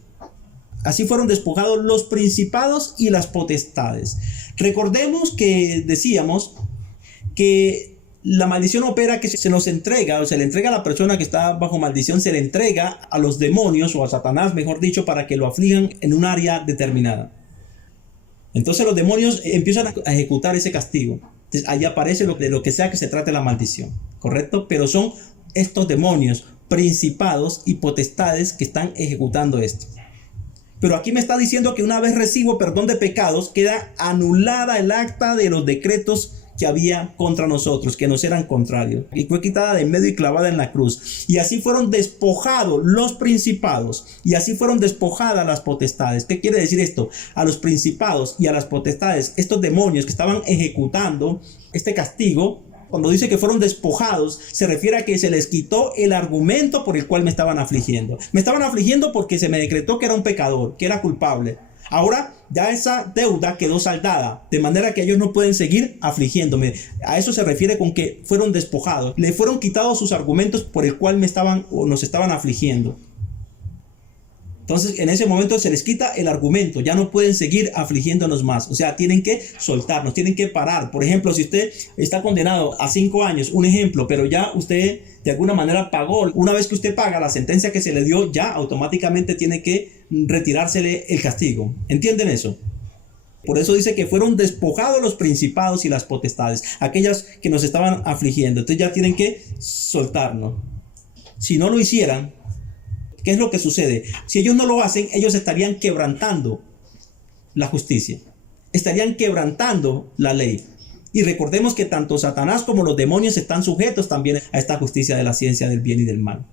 Así fueron despojados los principados y las potestades. Recordemos que decíamos que la maldición opera que se nos entrega, o se le entrega a la persona que está bajo maldición, se le entrega a los demonios o a Satanás, mejor dicho, para que lo aflijan en un área determinada. Entonces los demonios empiezan a ejecutar ese castigo. Entonces, ahí aparece de lo que sea que se trate la maldición, ¿correcto? Pero son estos demonios, principados y potestades que están ejecutando esto. Pero aquí me está diciendo que una vez recibo perdón de pecados, queda anulada el acta de los decretos que había contra nosotros, que nos eran contrarios. Y fue quitada de en medio y clavada en la cruz. Y así fueron despojados los principados. Y así fueron despojadas las potestades. ¿Qué quiere decir esto? A los principados y a las potestades, estos demonios que estaban ejecutando este castigo, cuando dice que fueron despojados, se refiere a que se les quitó el argumento por el cual me estaban afligiendo. Me estaban afligiendo porque se me decretó que era un pecador, que era culpable. Ahora ya esa deuda quedó saldada, de manera que ellos no pueden seguir afligiéndome. A eso se refiere con que fueron despojados. Le fueron quitados sus argumentos por el cual me estaban o nos estaban afligiendo. Entonces en ese momento se les quita el argumento, ya no pueden seguir afligiéndonos más. O sea, tienen que soltarnos, tienen que parar. Por ejemplo, si usted está condenado a 5 años, un ejemplo, pero ya usted de alguna manera pagó. Una vez que usted paga la sentencia que se le dio, ya automáticamente tiene que retirársele el castigo. ¿Entienden eso? Por eso dice que fueron despojados los principados y las potestades, aquellas que nos estaban afligiendo. Entonces ya tienen que soltarnos. Si no lo hicieran, ¿qué es lo que sucede? Si ellos no lo hacen, ellos estarían quebrantando la justicia. Estarían quebrantando la ley. Y recordemos que tanto Satanás como los demonios están sujetos también a esta justicia de la ciencia del bien y del mal.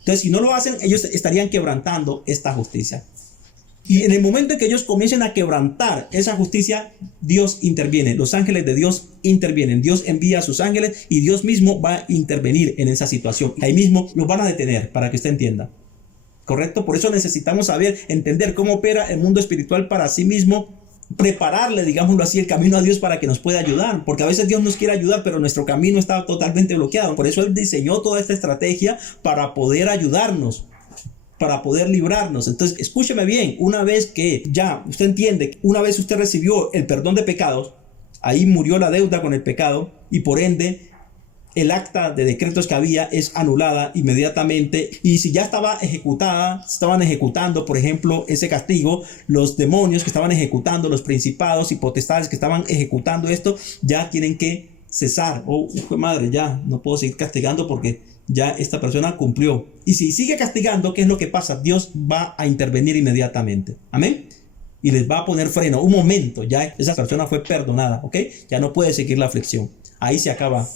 Entonces, si no lo hacen, ellos estarían quebrantando esta justicia. Y en el momento en que ellos comiencen a quebrantar esa justicia, Dios interviene. Los ángeles de Dios intervienen. Dios envía a sus ángeles y Dios mismo va a intervenir en esa situación. Ahí mismo los van a detener, para que usted entienda. ¿Correcto? Por eso necesitamos saber, entender cómo opera el mundo espiritual para sí mismo, prepararle, digámoslo así, el camino a Dios para que nos pueda ayudar, porque a veces Dios nos quiere ayudar, pero nuestro camino está totalmente bloqueado. Por eso Él diseñó toda esta estrategia para poder ayudarnos, para poder librarnos. Entonces, escúcheme bien, una vez que ya usted entiende, una vez usted recibió el perdón de pecados, ahí murió la deuda con el pecado y por ende el acta de decretos que había es anulada inmediatamente. Y si ya estaba ejecutada, estaban ejecutando, por ejemplo, ese castigo, los demonios que estaban ejecutando, los principados y potestades que estaban ejecutando esto, ya tienen que cesar. Oh, madre, ya no puedo seguir castigando porque ya esta persona cumplió. Y si sigue castigando, ¿qué es lo que pasa? Dios va a intervenir inmediatamente. Amén. Y les va a poner freno. Un momento, ya esa persona fue perdonada, ¿ok? Ya no puede seguir la aflicción. Ahí se acaba.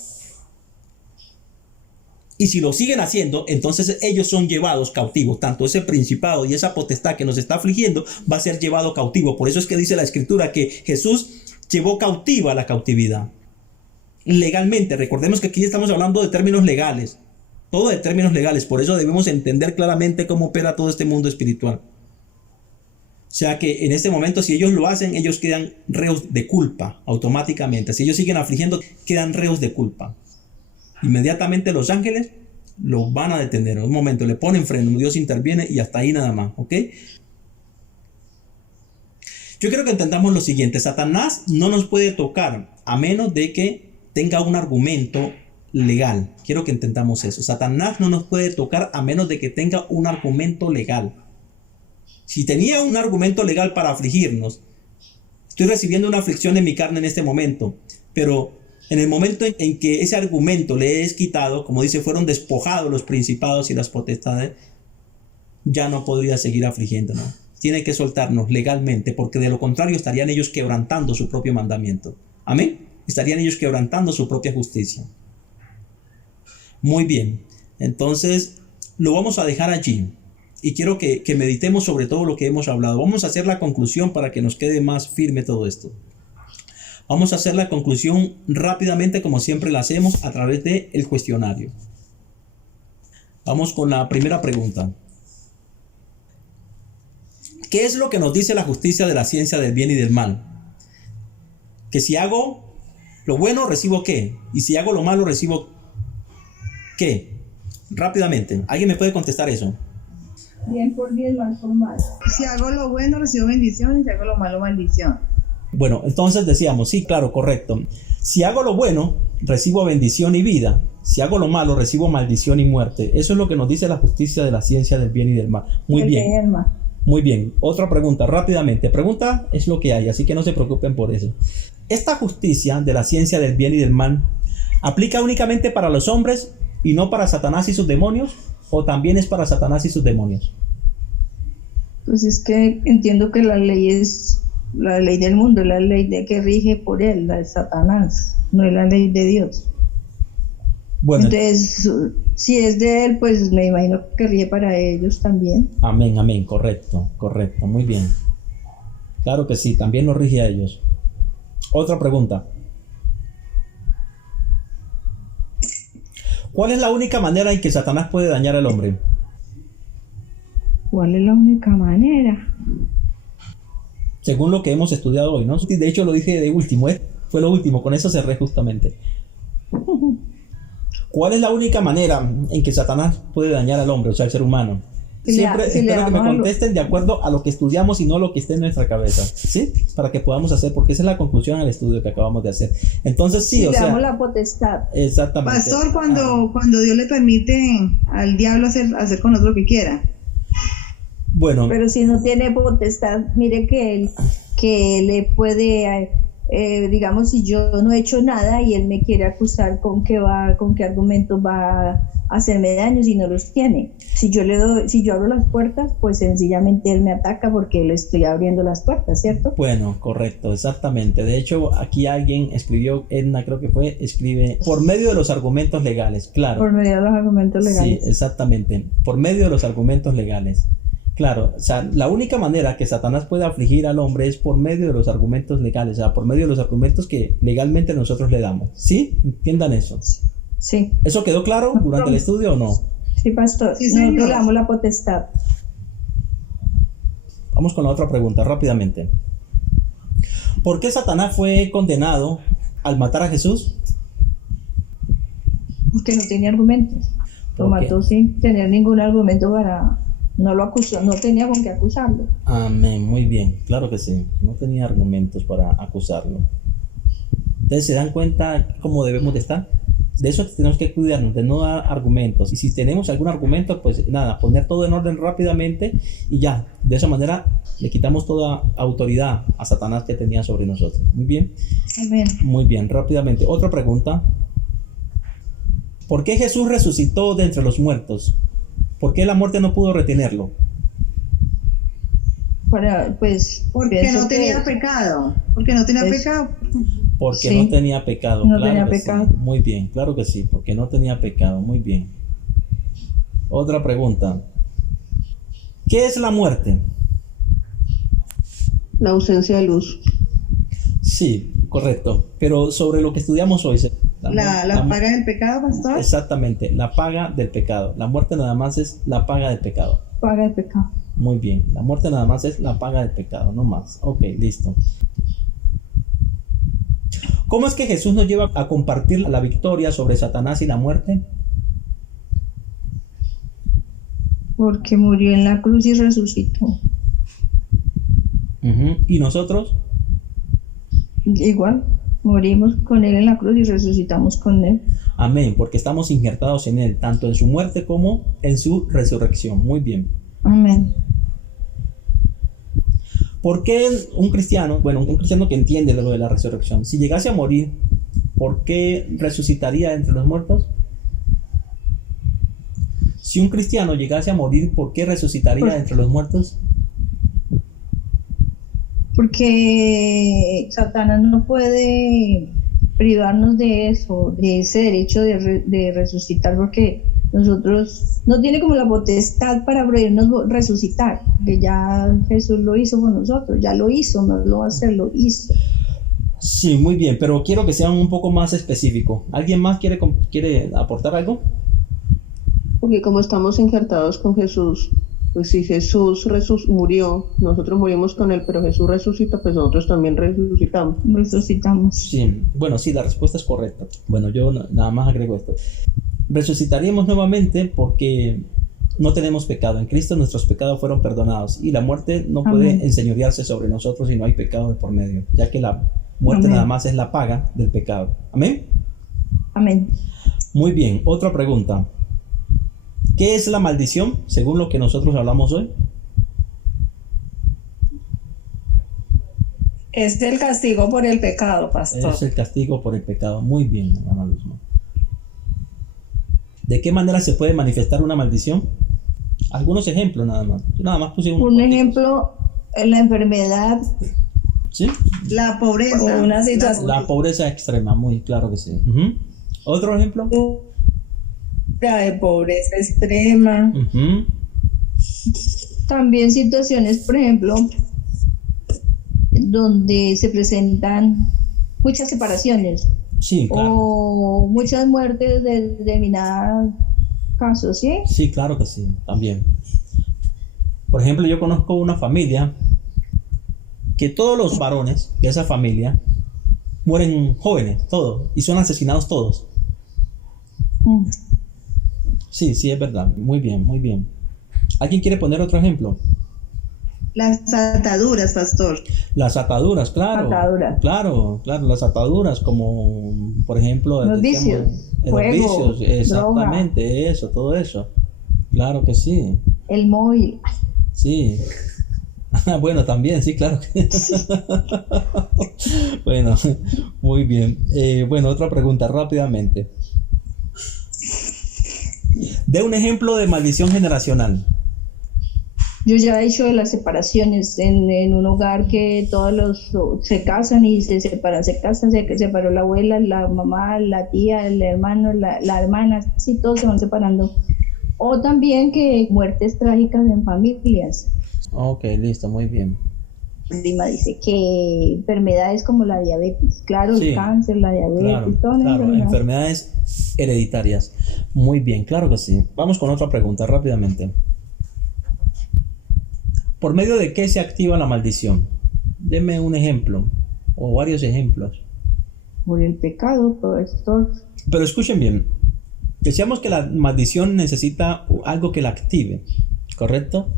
Y si lo siguen haciendo, entonces ellos son llevados cautivos. Tanto ese principado y esa potestad que nos está afligiendo va a ser llevado cautivo. Por eso es que dice la Escritura que Jesús llevó cautiva la cautividad. Legalmente, recordemos que aquí estamos hablando de términos legales. Todo de términos legales. Por eso debemos entender claramente cómo opera todo este mundo espiritual. O sea que en este momento, si ellos lo hacen, ellos quedan reos de culpa automáticamente. Si ellos siguen afligiendo, quedan reos de culpa. Inmediatamente los ángeles los van a detener. En un momento le ponen freno, Dios interviene y hasta ahí nada más, ¿ok? Yo quiero que entendamos lo siguiente. Satanás no nos puede tocar a menos de que tenga un argumento legal. Quiero que entendamos eso. Satanás no nos puede tocar a menos de que tenga un argumento legal. Si tenía un argumento legal para afligirnos, estoy recibiendo una aflicción en mi carne en este momento, pero en el momento en que ese argumento le es quitado, como dice, fueron despojados los principados y las potestades, ya no podría seguir afligiéndonos. Tiene que soltarnos legalmente, porque de lo contrario estarían ellos quebrantando su propio mandamiento. Amén. Estarían ellos quebrantando su propia justicia. Muy bien. Entonces, lo vamos a dejar allí. Y quiero que meditemos sobre todo lo que hemos hablado. Vamos a hacer la conclusión para que nos quede más firme todo esto. Vamos a hacer la conclusión rápidamente, como siempre la hacemos, a través del cuestionario. Vamos con la primera pregunta. ¿Qué es lo que nos dice la justicia de la ciencia del bien y del mal? Que si hago lo bueno, recibo ¿qué? Y si hago lo malo, recibo ¿qué? Rápidamente. ¿Alguien me puede contestar eso? Bien por bien, mal por mal. Si hago lo bueno, recibo bendición, y si hago lo malo, maldición. Bueno, entonces decíamos, sí, claro, correcto. Si hago lo bueno, recibo bendición y vida. Si hago lo malo, recibo maldición y muerte. Eso es lo que nos dice la justicia de la ciencia del bien y del mal. Muy bien. Muy bien. Otra pregunta, rápidamente. Pregunta es lo que hay, así que no se preocupen por eso. ¿Esta justicia de la ciencia del bien y del mal aplica únicamente para los hombres y no para Satanás y sus demonios? ¿O también es para Satanás y sus demonios? Pues es que entiendo que la ley es la ley del mundo, la ley de que rige por él, la de Satanás, no es la ley de Dios. Bueno, entonces, si es de él, pues me imagino que rige para ellos también. Amén, amén, correcto, muy bien. Claro que sí, también los rige a ellos. Otra pregunta. ¿Cuál es la única manera en que Satanás puede dañar al hombre? ¿Cuál es la única manera? Según lo que hemos estudiado hoy, ¿no? De hecho lo dije de último, fue lo último, con eso cerré justamente. ¿Cuál es la única manera en que Satanás puede dañar al hombre, o sea, al ser humano? Siempre espero que me contesten de acuerdo a lo que estudiamos y no lo que esté en nuestra cabeza, ¿sí? Para que podamos hacer, porque esa es la conclusión al estudio que acabamos de hacer. Entonces sí, o sea, le damos la potestad. Exactamente. Pastor, cuando Dios le permite al diablo hacer con nosotros lo que quiera. Bueno. Pero si no tiene potestad, mire que él le puede, digamos, si yo no he hecho nada y él me quiere acusar con qué argumentos va a hacerme daño si no los tiene. Si yo abro las puertas, pues sencillamente él me ataca porque le estoy abriendo las puertas, ¿cierto? Bueno, correcto, exactamente. De hecho, aquí alguien escribió, Edna creo que fue, escribe, por medio de los argumentos legales, claro. Por medio de los argumentos legales. Sí, exactamente, por medio de los argumentos legales. Claro, o sea, la única manera que Satanás puede afligir al hombre es por medio de los argumentos legales, o sea, por medio de los argumentos que legalmente nosotros le damos. ¿Sí? Entiendan eso. Sí. ¿Eso quedó claro durante el estudio o no? Sí, pastor. Sí, Nosotros señor. le damos la potestad. Vamos con la otra pregunta rápidamente. ¿Por qué Satanás fue condenado al matar a Jesús? Porque no tenía argumentos. Lo ¿Por qué? mató sin tener ningún argumento para... No lo acusó, no tenía con qué acusarlo. Amén, muy bien, claro que sí. No tenía argumentos para acusarlo. Entonces, ¿se dan cuenta cómo debemos de estar? De eso tenemos que cuidarnos, de no dar argumentos. Y si tenemos algún argumento, pues nada, poner todo en orden rápidamente y ya. De esa manera le quitamos toda autoridad a Satanás que tenía sobre nosotros. Muy bien. Amén. Muy bien, rápidamente. Otra pregunta. ¿Por qué Jesús resucitó de entre los muertos? ¿Por qué la muerte no pudo retenerlo? Pues, Porque pienso no tenía que- pecado. Porque no tenía Es- pecado. Porque Sí. no tenía pecado. No Claro tenía que pecado. sí. Muy bien, claro que sí, porque no tenía pecado. Muy bien. Otra pregunta. ¿Qué es la muerte? La ausencia de luz. Sí, correcto. Pero sobre lo que estudiamos hoy. La paga del pecado, pastor. Exactamente, la paga del pecado. La muerte nada más es la paga del pecado. Paga el pecado. Muy bien, la muerte nada más es la paga del pecado, no más. Ok, listo. ¿Cómo es que Jesús nos lleva a compartir la victoria sobre Satanás y la muerte? Porque murió en la cruz y resucitó. Ujú. ¿Y nosotros? Igual, morimos con él en la cruz y resucitamos con él. Amén, porque estamos injertados en él, tanto en su muerte como en su resurrección. Muy bien. Amén. ¿Por qué un cristiano, bueno, un cristiano que entiende lo de la resurrección, si llegase a morir, ¿por qué resucitaría entre los muertos? Si un cristiano llegase a morir, ¿por qué resucitaría entre los muertos? Porque Satanás no puede privarnos de eso, de ese derecho de resucitar, porque nosotros no tiene como la potestad para prohibirnos resucitar, que ya Jesús lo hizo por nosotros, ya lo hizo, no lo va a hacer, lo hizo. Sí, muy bien, pero quiero que sean un poco más específicos. ¿Alguien más quiere aportar algo? Porque como estamos injertados con Jesús, pues si Jesús murió, nosotros morimos con él, pero Jesús resucita, pues nosotros también resucitamos. Resucitamos. Sí, bueno, sí, la respuesta es correcta. Bueno, yo nada más agrego esto. Resucitaríamos nuevamente porque no tenemos pecado. En Cristo nuestros pecados fueron perdonados y la muerte no puede Amén. enseñorearse sobre nosotros si no hay pecado de por medio, ya que la muerte Amén. nada más es la paga del pecado. Amén. Amén. Muy bien, otra pregunta. ¿Qué es la maldición según lo que nosotros hablamos hoy? Es el castigo por el pecado, pastor. Es el castigo por el pecado. Muy bien, hermana Luzma. ¿De qué manera se puede manifestar una maldición? Algunos ejemplos nada más. Yo nada más puse Un corticos. ejemplo, la enfermedad, ¿Sí? La pobreza. O una situación. La pobreza extrema, muy claro que sí. Ujú. ¿Otro ejemplo? La de pobreza extrema. Ujú. también situaciones, por ejemplo, donde se presentan muchas separaciones Sí, claro. o muchas muertes de determinados casos, ¿sí? Sí, claro que sí, también. Por ejemplo, yo conozco una familia que todos los varones de esa familia mueren jóvenes, todos, y son asesinados todos. Mm. Sí, sí, es verdad. Muy bien, muy bien. ¿Alguien quiere poner otro ejemplo? Las ataduras, pastor. Las ataduras, claro. Ataduras. Claro, claro, las ataduras, como por ejemplo, Los decíamos, vicios, los juego, vicios, exactamente, eso, todo eso. Claro que sí, El móvil. sí. Bueno, también, sí, claro. Bueno, muy bien. Bueno, otra pregunta rápidamente. De un ejemplo de maldición generacional. Yo ya he dicho de las separaciones en un hogar que todos los se casan y se separan, se separó la abuela, la mamá, la tía, el hermano, la hermana, sí, todos se van separando. O también que muertes trágicas en familias. Ok, listo, muy bien. Prima dice que enfermedades como la diabetes, claro, Sí, el cáncer, la diabetes, claro, todas las claro, enfermedades. enfermedades hereditarias. Muy bien, claro que sí. Vamos con otra pregunta rápidamente. ¿Por medio de qué se activa la maldición? Deme un ejemplo o varios ejemplos. Por el pecado, profesor. Pero escuchen bien. Decíamos que la maldición necesita algo que la active, ¿correcto?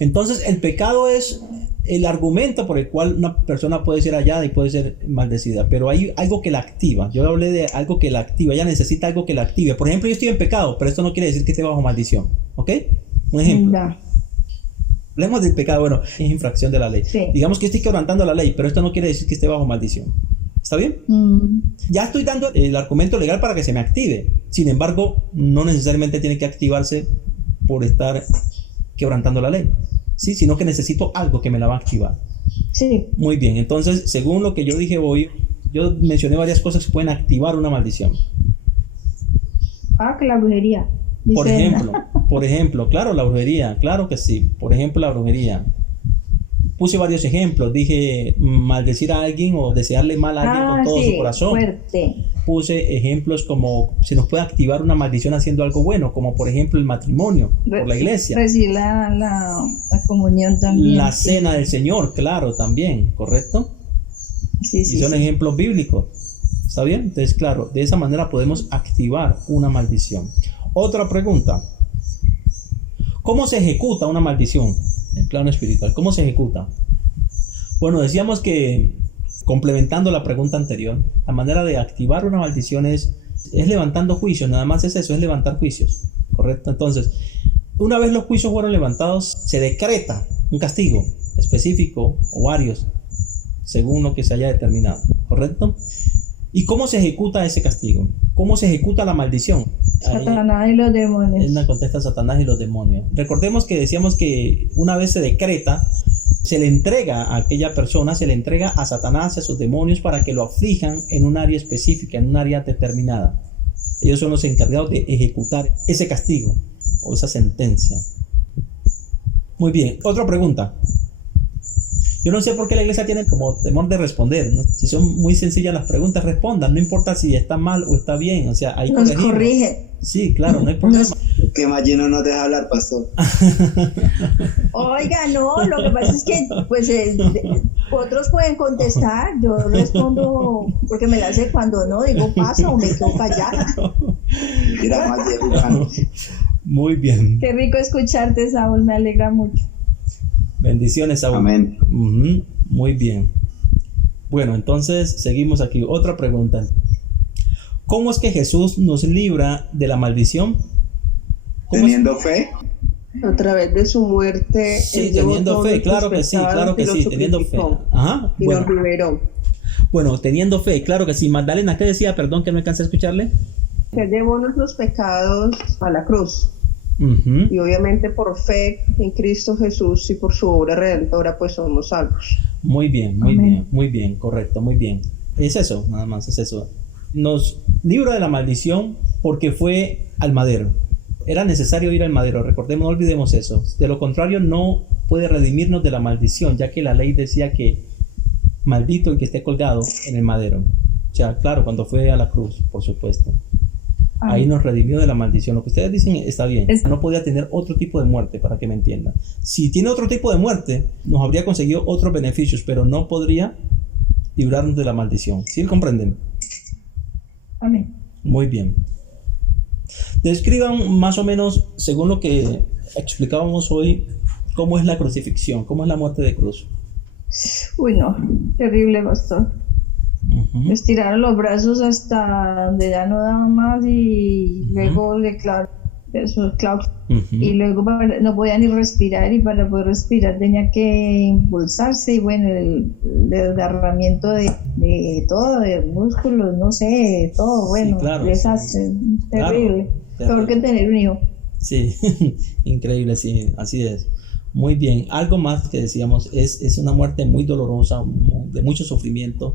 Entonces, el pecado es el argumento por el cual una persona puede ser hallada y puede ser maldecida, pero hay algo que la activa. Yo hablé de algo que la activa, ella necesita algo que la active. Por ejemplo, yo estoy en pecado, pero esto no quiere decir que esté bajo maldición, ¿ok? Un ejemplo. Ya. Hablemos del pecado, bueno, es infracción de la ley. Sí. Digamos que estoy quebrantando la ley, pero esto no quiere decir que esté bajo maldición. ¿Está bien? Ya estoy dando el argumento legal para que se me active. Sin embargo, no necesariamente tiene que activarse por estar quebrantando la ley, ¿sí? Sino que necesito algo que me la va a activar. Sí. Muy bien, entonces, según lo que yo dije hoy, yo mencioné varias cosas que pueden activar una maldición. Ah, que la brujería. Dice Por ejemplo, claro, la brujería, claro que sí. Por ejemplo, la brujería. Puse varios ejemplos, dije maldecir a alguien o desearle mal a alguien con todo su corazón. Fuerte. Puse ejemplos como se nos puede activar una maldición haciendo algo bueno, como por ejemplo el matrimonio por la iglesia. Recibir la comunión también. La cena del Señor, claro, también, ¿correcto? Sí, sí. Y son ejemplos bíblicos. ¿Está bien? Entonces, claro, de esa manera podemos activar una maldición. Otra pregunta. ¿Cómo se ejecuta una maldición en plano espiritual? ¿Cómo se ejecuta? Bueno, decíamos que, complementando la pregunta anterior, la manera de activar una maldición es levantando juicios, nada más es eso, es levantar juicios, ¿correcto? Entonces, una vez los juicios fueron levantados, se decreta un castigo específico o varios, según lo que se haya determinado, ¿correcto? ¿Y cómo se ejecuta ese castigo? ¿Cómo se ejecuta la maldición? Satanás y los demonios. En la contesta Satanás y los demonios. Recordemos que decíamos que una vez se decreta, se le entrega a aquella persona, se le entrega a Satanás y a sus demonios para que lo aflijan en un área específica, en un área determinada. Ellos son los encargados de ejecutar ese castigo o esa sentencia. Muy bien, otra pregunta. Yo no sé por qué la iglesia tiene como temor de responder, ¿no? Si son muy sencillas las preguntas, respondan. No importa si está mal o está bien. O sea, ahí nos corrige. Sí, claro, no hay problema. Que Maggi no nos deja hablar, pastor. Oiga, no, lo que pasa es que pues otros pueden contestar. Yo respondo porque me la sé cuando no, digo paso o me quedo callada. Mira, Maggi, muy bien. Qué rico escucharte, Saúl, me alegra mucho. Bendiciones, Saúl. Amén. Muy bien. Bueno, entonces seguimos aquí. Otra pregunta. ¿Cómo es que Jesús nos libra de la maldición? Teniendo fe. A través de su muerte. Sí, teniendo fe, claro que sí, teniendo fe. Ajá. Y nos liberó. Bueno, teniendo fe, claro que sí. Magdalena, ¿qué decía? Perdón que no alcancé a escucharle. Que llevó nuestros pecados a la cruz. Y obviamente por fe en Cristo Jesús y por su obra redentora pues somos salvos. Muy bien, muy bien, correcto, muy bien. Es eso, nada más, es eso. Nos libra de la maldición porque fue al madero. Era necesario ir al madero, recordemos, no olvidemos eso. De lo contrario no puede redimirnos de la maldición, ya que la ley decía que maldito el que esté colgado en el madero. O sea, claro, cuando fue a la cruz, por supuesto. Ahí nos redimió de la maldición. Lo que ustedes dicen está bien. No podía tener otro tipo de muerte, para que me entiendan. Si tiene otro tipo de muerte, nos habría conseguido otros beneficios, pero no podría librarnos de la maldición. ¿Sí comprenden? Amén. Muy bien. Describan más o menos, según lo que explicábamos hoy, cómo es la crucifixión, cómo es la muerte de cruz. Uy, no, terrible, pastor. Estiraron los brazos hasta donde ya no daban más y luego le y luego no podía ni respirar, y para poder respirar tenía que impulsarse, y bueno, el desgarramiento de todo, de músculos, no sé, todo, bueno, sí, claro, desastre, terrible, peor que tener un hijo. Sí, increíble, sí, así es. Muy bien, algo más que decíamos, es una muerte muy dolorosa, de mucho sufrimiento,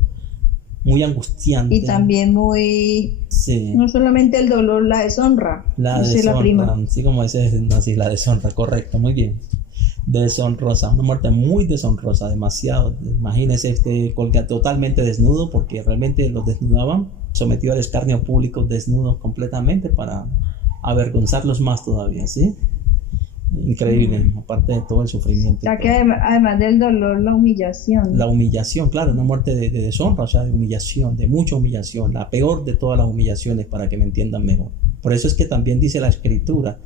muy angustiante. Y también muy, sí. No solamente el dolor, la deshonra. La Dice deshonra, la prima. sí, como dice, así, la deshonra, correcto, muy bien. Deshonrosa, una muerte muy deshonrosa, demasiado. Imagínese totalmente desnudo, porque realmente los desnudaban, sometido al escarnio público, desnudos completamente para avergonzarlos más todavía, ¿sí? Increíble, aparte de todo el sufrimiento. Ya que además del dolor, la humillación. La humillación, claro, una muerte de deshonra, o sea, de humillación, de mucha humillación, la peor de todas las humillaciones, para que me entiendan mejor. Por eso es que también dice la Escritura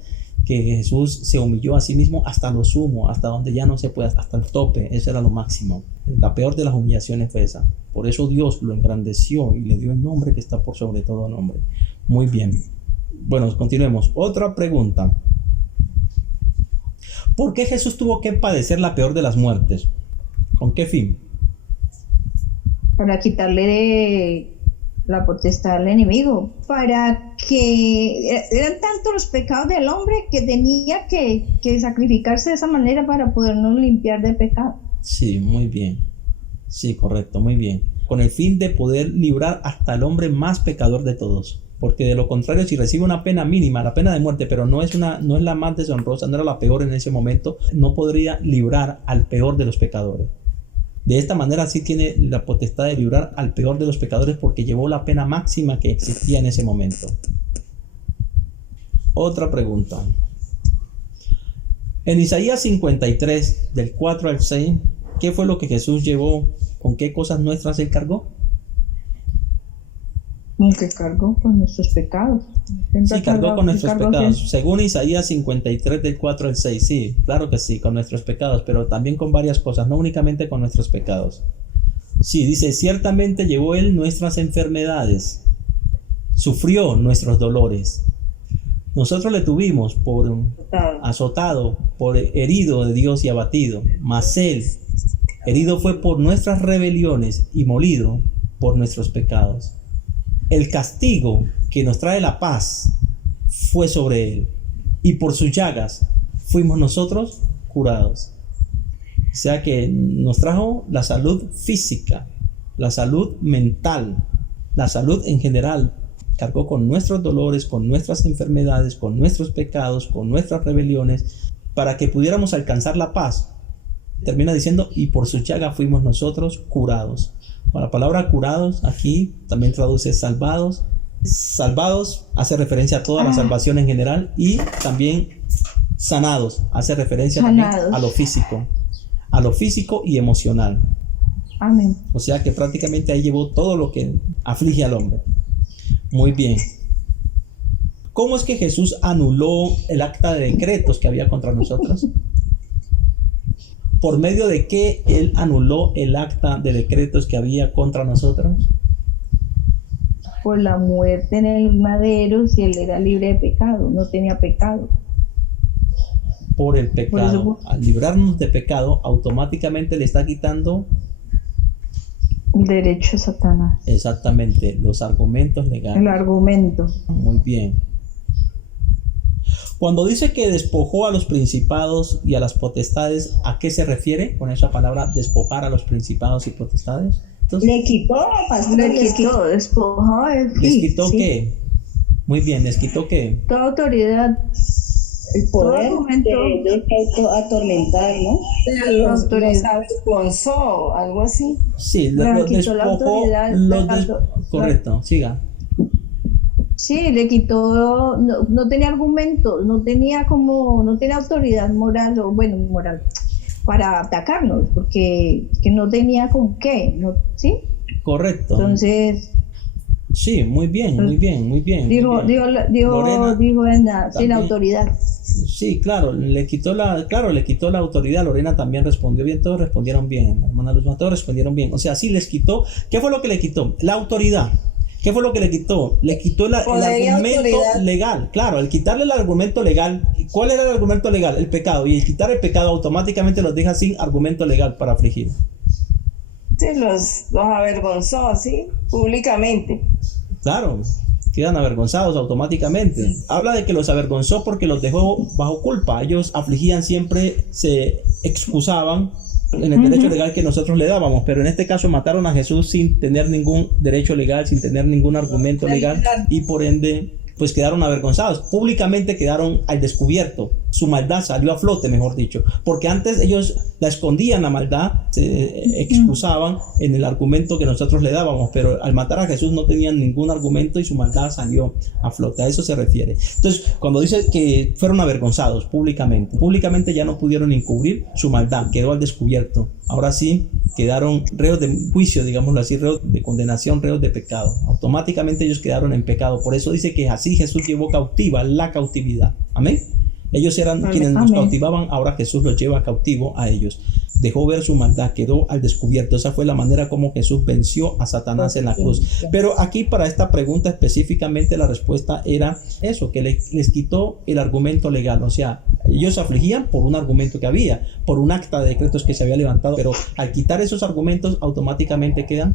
que Jesús se humilló a sí mismo hasta lo sumo, hasta donde ya no se puede, hasta el tope. Eso era lo máximo. La peor de las humillaciones fue esa. Por eso Dios lo engrandeció y le dio el nombre que está por sobre todo nombre. Muy bien. Bueno, continuemos. Otra pregunta. ¿Por qué Jesús tuvo que padecer la peor de las muertes? ¿Con qué fin? Para quitarle la potestad al enemigo, para que eran tantos los pecados del hombre que tenía que sacrificarse de esa manera para podernos limpiar de pecado. Sí, muy bien. Sí, correcto, muy bien. Con el fin de poder librar hasta el hombre más pecador de todos. Porque de lo contrario, si recibe una pena mínima, la pena de muerte, pero no es la más deshonrosa, no era la peor en ese momento, no podría librar al peor de los pecadores. De esta manera sí tiene la potestad de librar al peor de los pecadores, porque llevó la pena máxima que existía en ese momento. Otra pregunta. En Isaías 53, del 4 al 6, ¿qué fue lo que Jesús llevó? ¿Con qué cosas nuestras él cargó? Que cargó con nuestros pecados. Sí, cargó con nuestros pecados. Según Isaías 53 del 4 al 6, sí, claro que sí, con nuestros pecados, pero también con varias cosas, no únicamente con nuestros pecados. Sí, dice, ciertamente llevó él nuestras enfermedades, sufrió nuestros dolores. Nosotros le tuvimos por azotado, por herido de Dios y abatido, mas él herido fue por nuestras rebeliones y molido por nuestros pecados. El castigo que nos trae la paz fue sobre él, y por sus llagas fuimos nosotros curados. O sea que nos trajo la salud física, la salud mental, la salud en general. Cargó con nuestros dolores, con nuestras enfermedades, con nuestros pecados, con nuestras rebeliones, para que pudiéramos alcanzar la paz. Termina diciendo, y por sus llagas fuimos nosotros curados. La palabra curados aquí también traduce salvados. Salvados hace referencia a toda la salvación en general, y también sanados hace referencia también a lo físico y emocional. Amén. O sea que prácticamente ahí llevó todo lo que aflige al hombre. Muy bien. ¿Cómo es que Jesús anuló el acta de decretos que había contra nosotros? ¿Por medio de qué él anuló el acta de decretos que había contra nosotros? Por la muerte en el madero, si él era libre de pecado, no tenía pecado. Por el pecado. Al librarnos de pecado, automáticamente le está quitando el derecho a Satanás. Exactamente, los argumentos legales. El argumento. Muy bien. Cuando dice que despojó a los principados y a las potestades, ¿a qué se refiere con esa palabra despojar a los principados y potestades? Entonces, Le quitó, pastor, despojó. ¿les quitó sí. qué? Muy bien, ¿les quitó qué? Toda autoridad. el poder Todo momento. de atormentar, ¿no? Los avergonzó, algo así. Sí, Le los quitó la despojó. Correcto, siga. Sí, le quitó, no tenía argumentos, no tenía autoridad moral, moral, para atacarnos, porque que no tenía con qué, ¿no? ¿Sí? Correcto. Entonces, sí, muy bien. dijo Lorena, sin autoridad. Sí, claro, le quitó la autoridad. Lorena también respondió bien, todos respondieron bien. La hermana Luzma, todos respondieron bien. O sea, sí les quitó. ¿Qué fue lo que le quitó? La autoridad. ¿Qué fue lo que le quitó? Le quitó el argumento legal. Claro, al quitarle el argumento legal, ¿cuál era el argumento legal? El pecado. Y el quitar el pecado automáticamente los deja sin argumento legal para afligir. Sí, los avergonzó, ¿sí? Públicamente. Claro, quedan avergonzados automáticamente. Habla de que los avergonzó porque los dejó bajo culpa. Ellos afligían siempre, se excusaban en el derecho legal que nosotros le dábamos, pero en este caso mataron a Jesús sin tener ningún derecho legal, sin tener ningún argumento legal, y por ende pues quedaron avergonzados, públicamente quedaron al descubierto, su maldad salió a flote, mejor dicho, porque antes ellos la escondían la maldad, se excusaban en el argumento que nosotros le dábamos, pero al matar a Jesús no tenían ningún argumento y su maldad salió a flote, a eso se refiere. Entonces, cuando dice que fueron avergonzados públicamente ya no pudieron encubrir su maldad, quedó al descubierto. Ahora sí, quedaron reos de juicio, digámoslo así, reos de condenación, reos de pecado. Automáticamente ellos quedaron en pecado. Por eso dice que así Jesús llevó cautiva la cautividad. Amén. Ellos eran quienes nos cautivaban, ahora Jesús los lleva cautivo a ellos. Dejó ver su maldad, quedó al descubierto. Esa fue la manera como Jesús venció a Satanás en la cruz. Pero aquí para esta pregunta específicamente la respuesta era eso, que les quitó el argumento legal. O sea, ellos se afligían por un argumento que había, por un acta de decretos que se había levantado, pero al quitar esos argumentos automáticamente quedan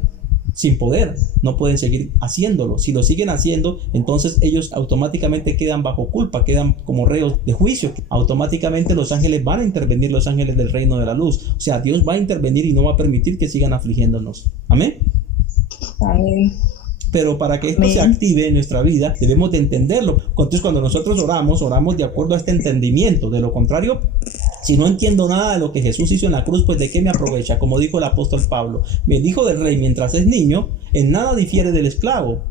sin poder, no pueden seguir haciéndolo. Si lo siguen haciendo, entonces ellos automáticamente quedan bajo culpa, quedan como reos de juicio. Automáticamente los ángeles van a intervenir, los ángeles del reino de la luz. O sea, Dios va a intervenir y no va a permitir que sigan afligiéndonos. Amén. Amén. Pero para que esto se active en nuestra vida, debemos de entenderlo. Entonces, cuando nosotros oramos de acuerdo a este entendimiento. De lo contrario, si no entiendo nada de lo que Jesús hizo en la cruz, pues ¿de qué me aprovecha? Como dijo el apóstol Pablo, el hijo del rey, mientras es niño, en nada difiere del esclavo,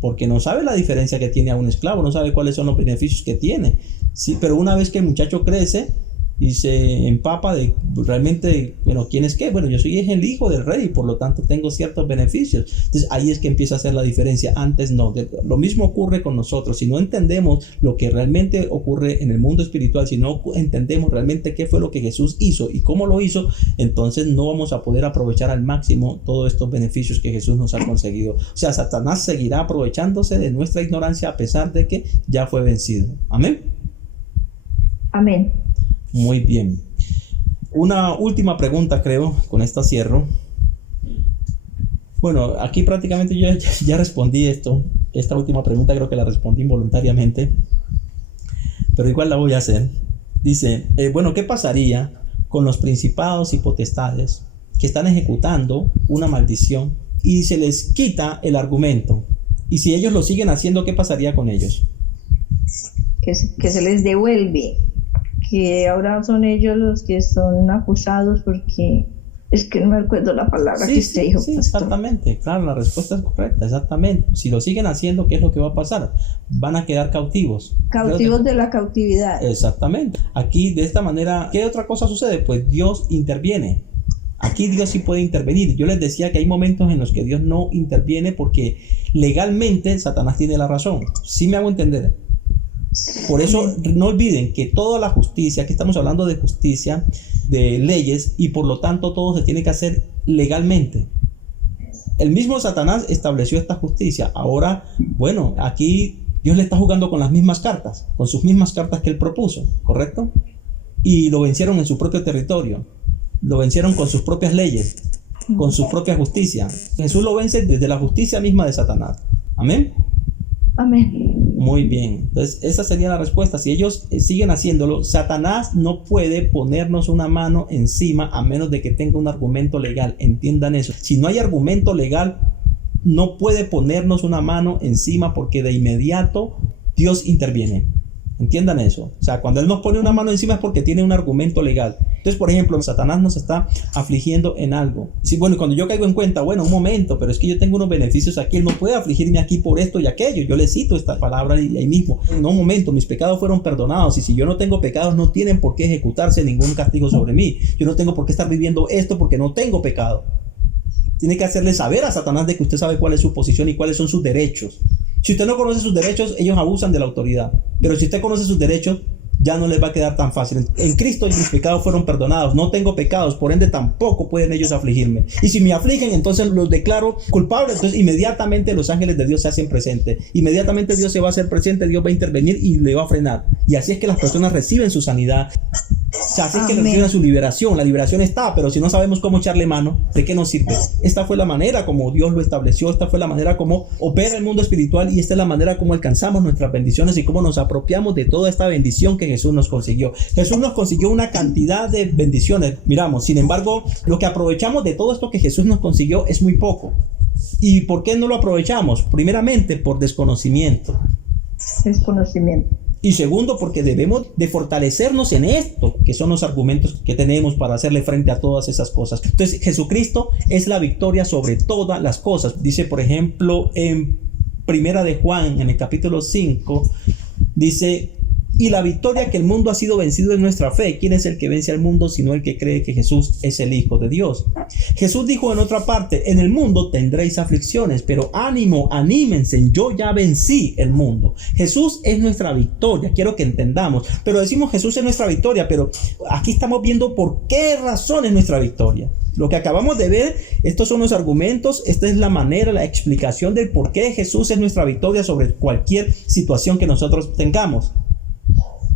porque no sabe la diferencia que tiene a un esclavo, no sabe cuáles son los beneficios que tiene. Sí, pero una vez que el muchacho crece y se empapa de realmente, bueno, ¿quién es qué? Bueno, yo soy el hijo del rey, por lo tanto tengo ciertos beneficios. Entonces ahí es que empieza a hacer la diferencia. Antes no. Lo mismo ocurre con nosotros. Si no entendemos lo que realmente ocurre en el mundo espiritual, si no entendemos realmente qué fue lo que Jesús hizo y cómo lo hizo, entonces no vamos a poder aprovechar al máximo todos estos beneficios que Jesús nos ha conseguido. O sea, Satanás seguirá aprovechándose de nuestra ignorancia a pesar de que ya fue vencido. Amén. Amén. Muy bien. Una última pregunta, creo, con esta cierro. Bueno, aquí prácticamente yo ya respondí esto. Esta última pregunta creo que la respondí involuntariamente, pero igual la voy a hacer. Dice, bueno, ¿qué pasaría con los principados y potestades que están ejecutando una maldición y se les quita el argumento? Y si ellos lo siguen haciendo, ¿qué pasaría con ellos? Que se les devuelve. Que ahora son ellos los que son acusados, porque es que no me acuerdo la palabra que usted dijo. Sí, exactamente, claro, la respuesta es correcta, exactamente. Si lo siguen haciendo, ¿qué es lo que va a pasar? Van a quedar cautivos. Cautivos de la cautividad. Exactamente. Aquí de esta manera, ¿qué otra cosa sucede? Pues Dios interviene. Aquí Dios sí puede intervenir. Yo les decía que hay momentos en los que Dios no interviene porque legalmente Satanás tiene la razón. ¿Sí me hago entender? Por eso no olviden que toda la justicia, aquí estamos hablando de justicia, de leyes, y por lo tanto todo se tiene que hacer legalmente. El mismo Satanás estableció esta justicia. Ahora, bueno, aquí Dios le está jugando con las mismas cartas, con sus mismas cartas que él propuso, ¿correcto? Y lo vencieron en su propio territorio, lo vencieron con sus propias leyes, con su propia justicia. Jesús lo vence desde la justicia misma de Satanás. Amén. Amén. Muy bien, entonces esa sería la respuesta. Si ellos siguen haciéndolo, Satanás no puede ponernos una mano encima a menos de que tenga un argumento legal. Entiendan eso. Si no hay argumento legal, no puede ponernos una mano encima porque de inmediato Dios interviene. Entiendan eso. O sea, cuando Él nos pone una mano encima es porque tiene un argumento legal. Entonces, por ejemplo, Satanás nos está afligiendo en algo. Sí, bueno, cuando yo caigo en cuenta, bueno, un momento, pero es que yo tengo unos beneficios aquí. Él no puede afligirme aquí por esto y aquello. Yo le cito esta palabra ahí mismo. No, un momento, mis pecados fueron perdonados. Y si yo no tengo pecados, no tienen por qué ejecutarse ningún castigo sobre mí. Yo no tengo por qué estar viviendo esto porque no tengo pecado. Tiene que hacerle saber a Satanás de que usted sabe cuál es su posición y cuáles son sus derechos. Si usted no conoce sus derechos, ellos abusan de la autoridad. Pero si usted conoce sus derechos, ya no les va a quedar tan fácil. En Cristo mis pecados fueron perdonados. No tengo pecados, por ende tampoco pueden ellos afligirme. Y si me afligen, entonces los declaro culpables. Entonces inmediatamente los ángeles de Dios se hacen presentes. Inmediatamente Dios se va a hacer presente, Dios va a intervenir y le va a frenar. Y así es que las personas reciben su sanidad. O sea, así es que nos lleva a su liberación. La liberación está, pero si no sabemos cómo echarle mano, ¿de qué nos sirve? Esta fue la manera como Dios lo estableció, esta fue la manera como opera el mundo espiritual y esta es la manera como alcanzamos nuestras bendiciones y cómo nos apropiamos de toda esta bendición que Jesús nos consiguió. Jesús nos consiguió una cantidad de bendiciones, miramos, sin embargo, lo que aprovechamos de todo esto que Jesús nos consiguió es muy poco. ¿Y por qué no lo aprovechamos? Primeramente, por desconocimiento. Desconocimiento. Y segundo, porque debemos de fortalecernos en esto, que son los argumentos que tenemos para hacerle frente a todas esas cosas. Entonces, Jesucristo es la victoria sobre todas las cosas. Dice, por ejemplo, en Primera de Juan, en el capítulo 5, dice: y la victoria que el mundo ha sido vencido es nuestra fe. ¿Quién es el que vence al mundo sino el que cree que Jesús es el Hijo de Dios? Jesús dijo en otra parte: en el mundo tendréis aflicciones, pero ánimo, anímense, yo ya vencí el mundo. Jesús es nuestra victoria, quiero que entendamos. Pero decimos Jesús es nuestra victoria, pero aquí estamos viendo por qué razón es nuestra victoria. Lo que acabamos de ver, estos son los argumentos, esta es la manera, la explicación del por qué Jesús es nuestra victoria sobre cualquier situación que nosotros tengamos.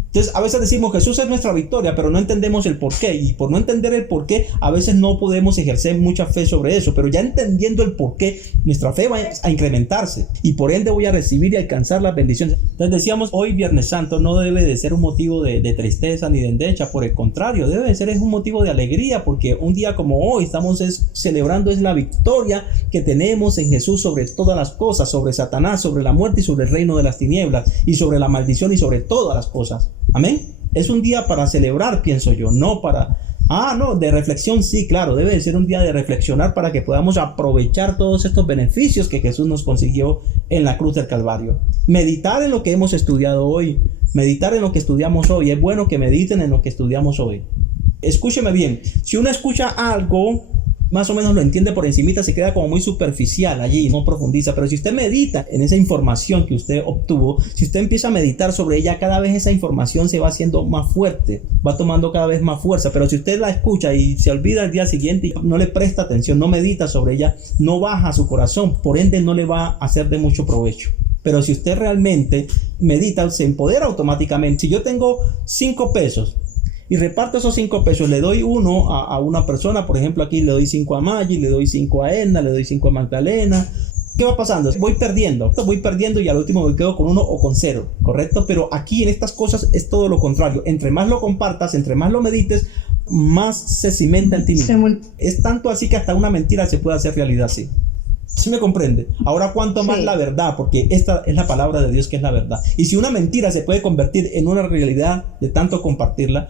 Entonces, a veces decimos Jesús es nuestra victoria, pero no entendemos el por qué. Y por no entender el por qué, a veces no podemos ejercer mucha fe sobre eso. Pero ya entendiendo el por qué, nuestra fe va a incrementarse. Y por ende voy a recibir y alcanzar las bendiciones. Entonces decíamos, hoy Viernes Santo no debe de ser un motivo de tristeza ni de endecha. Por el contrario, debe de ser un motivo de alegría. Porque un día como hoy estamos celebrando la victoria que tenemos en Jesús sobre todas las cosas. Sobre Satanás, sobre la muerte y sobre el reino de las tinieblas. Y sobre la maldición y sobre todas las cosas. Amén. Es un día para celebrar, pienso yo, no para... no, de reflexión, sí, claro, debe de ser un día de reflexionar para que podamos aprovechar todos estos beneficios que Jesús nos consiguió en la cruz del Calvario. Meditar en lo que hemos estudiado hoy, meditar en lo que estudiamos hoy. Es bueno que mediten en lo que estudiamos hoy. Escúcheme bien, si uno escucha algo, más o menos lo entiende por encimita, se queda como muy superficial allí, no profundiza. Pero si usted medita en esa información que usted obtuvo, si usted empieza a meditar sobre ella, cada vez esa información se va haciendo más fuerte, va tomando cada vez más fuerza. Pero si usted la escucha y se olvida al día siguiente y no le presta atención, no medita sobre ella, no baja a su corazón, por ende no le va a hacer de mucho provecho. Pero si usted realmente medita, se empodera automáticamente. Si yo tengo 5 pesos y reparto esos 5 pesos, le doy uno a una persona, por ejemplo aquí le doy 5 a Maggie, le doy 5 a Edna, le doy 5 a Magdalena. ¿Qué va pasando? Voy perdiendo y al último me quedo con 1 o con 0, ¿correcto? Pero aquí en estas cosas es todo lo contrario. Entre más lo compartas, entre más lo medites, más se cimenta en ti mismo. Es tanto así que hasta una mentira se puede hacer realidad así. ¿Sí me comprende? Ahora cuánto más la verdad, porque esta es la palabra de Dios que es la verdad. Y si una mentira se puede convertir en una realidad de tanto compartirla,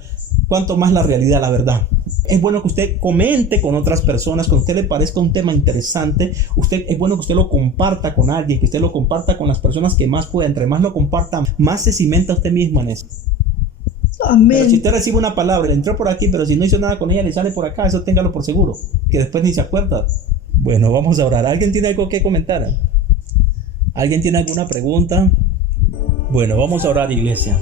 cuánto más la realidad, la verdad. Es bueno que usted comente con otras personas, que a usted le parezca un tema interesante. Es bueno que usted lo comparta con alguien, que usted lo comparta con las personas que más pueda. Entre más lo comparta, más se cimenta usted mismo en eso. Amén. Pero si usted recibe una palabra, le entró por aquí, pero si no hizo nada con ella, le sale por acá, eso téngalo por seguro, que después ni se acuerda. Bueno, vamos a orar. ¿Alguien tiene algo que comentar? ¿Alguien tiene alguna pregunta? Bueno, vamos a orar, iglesia.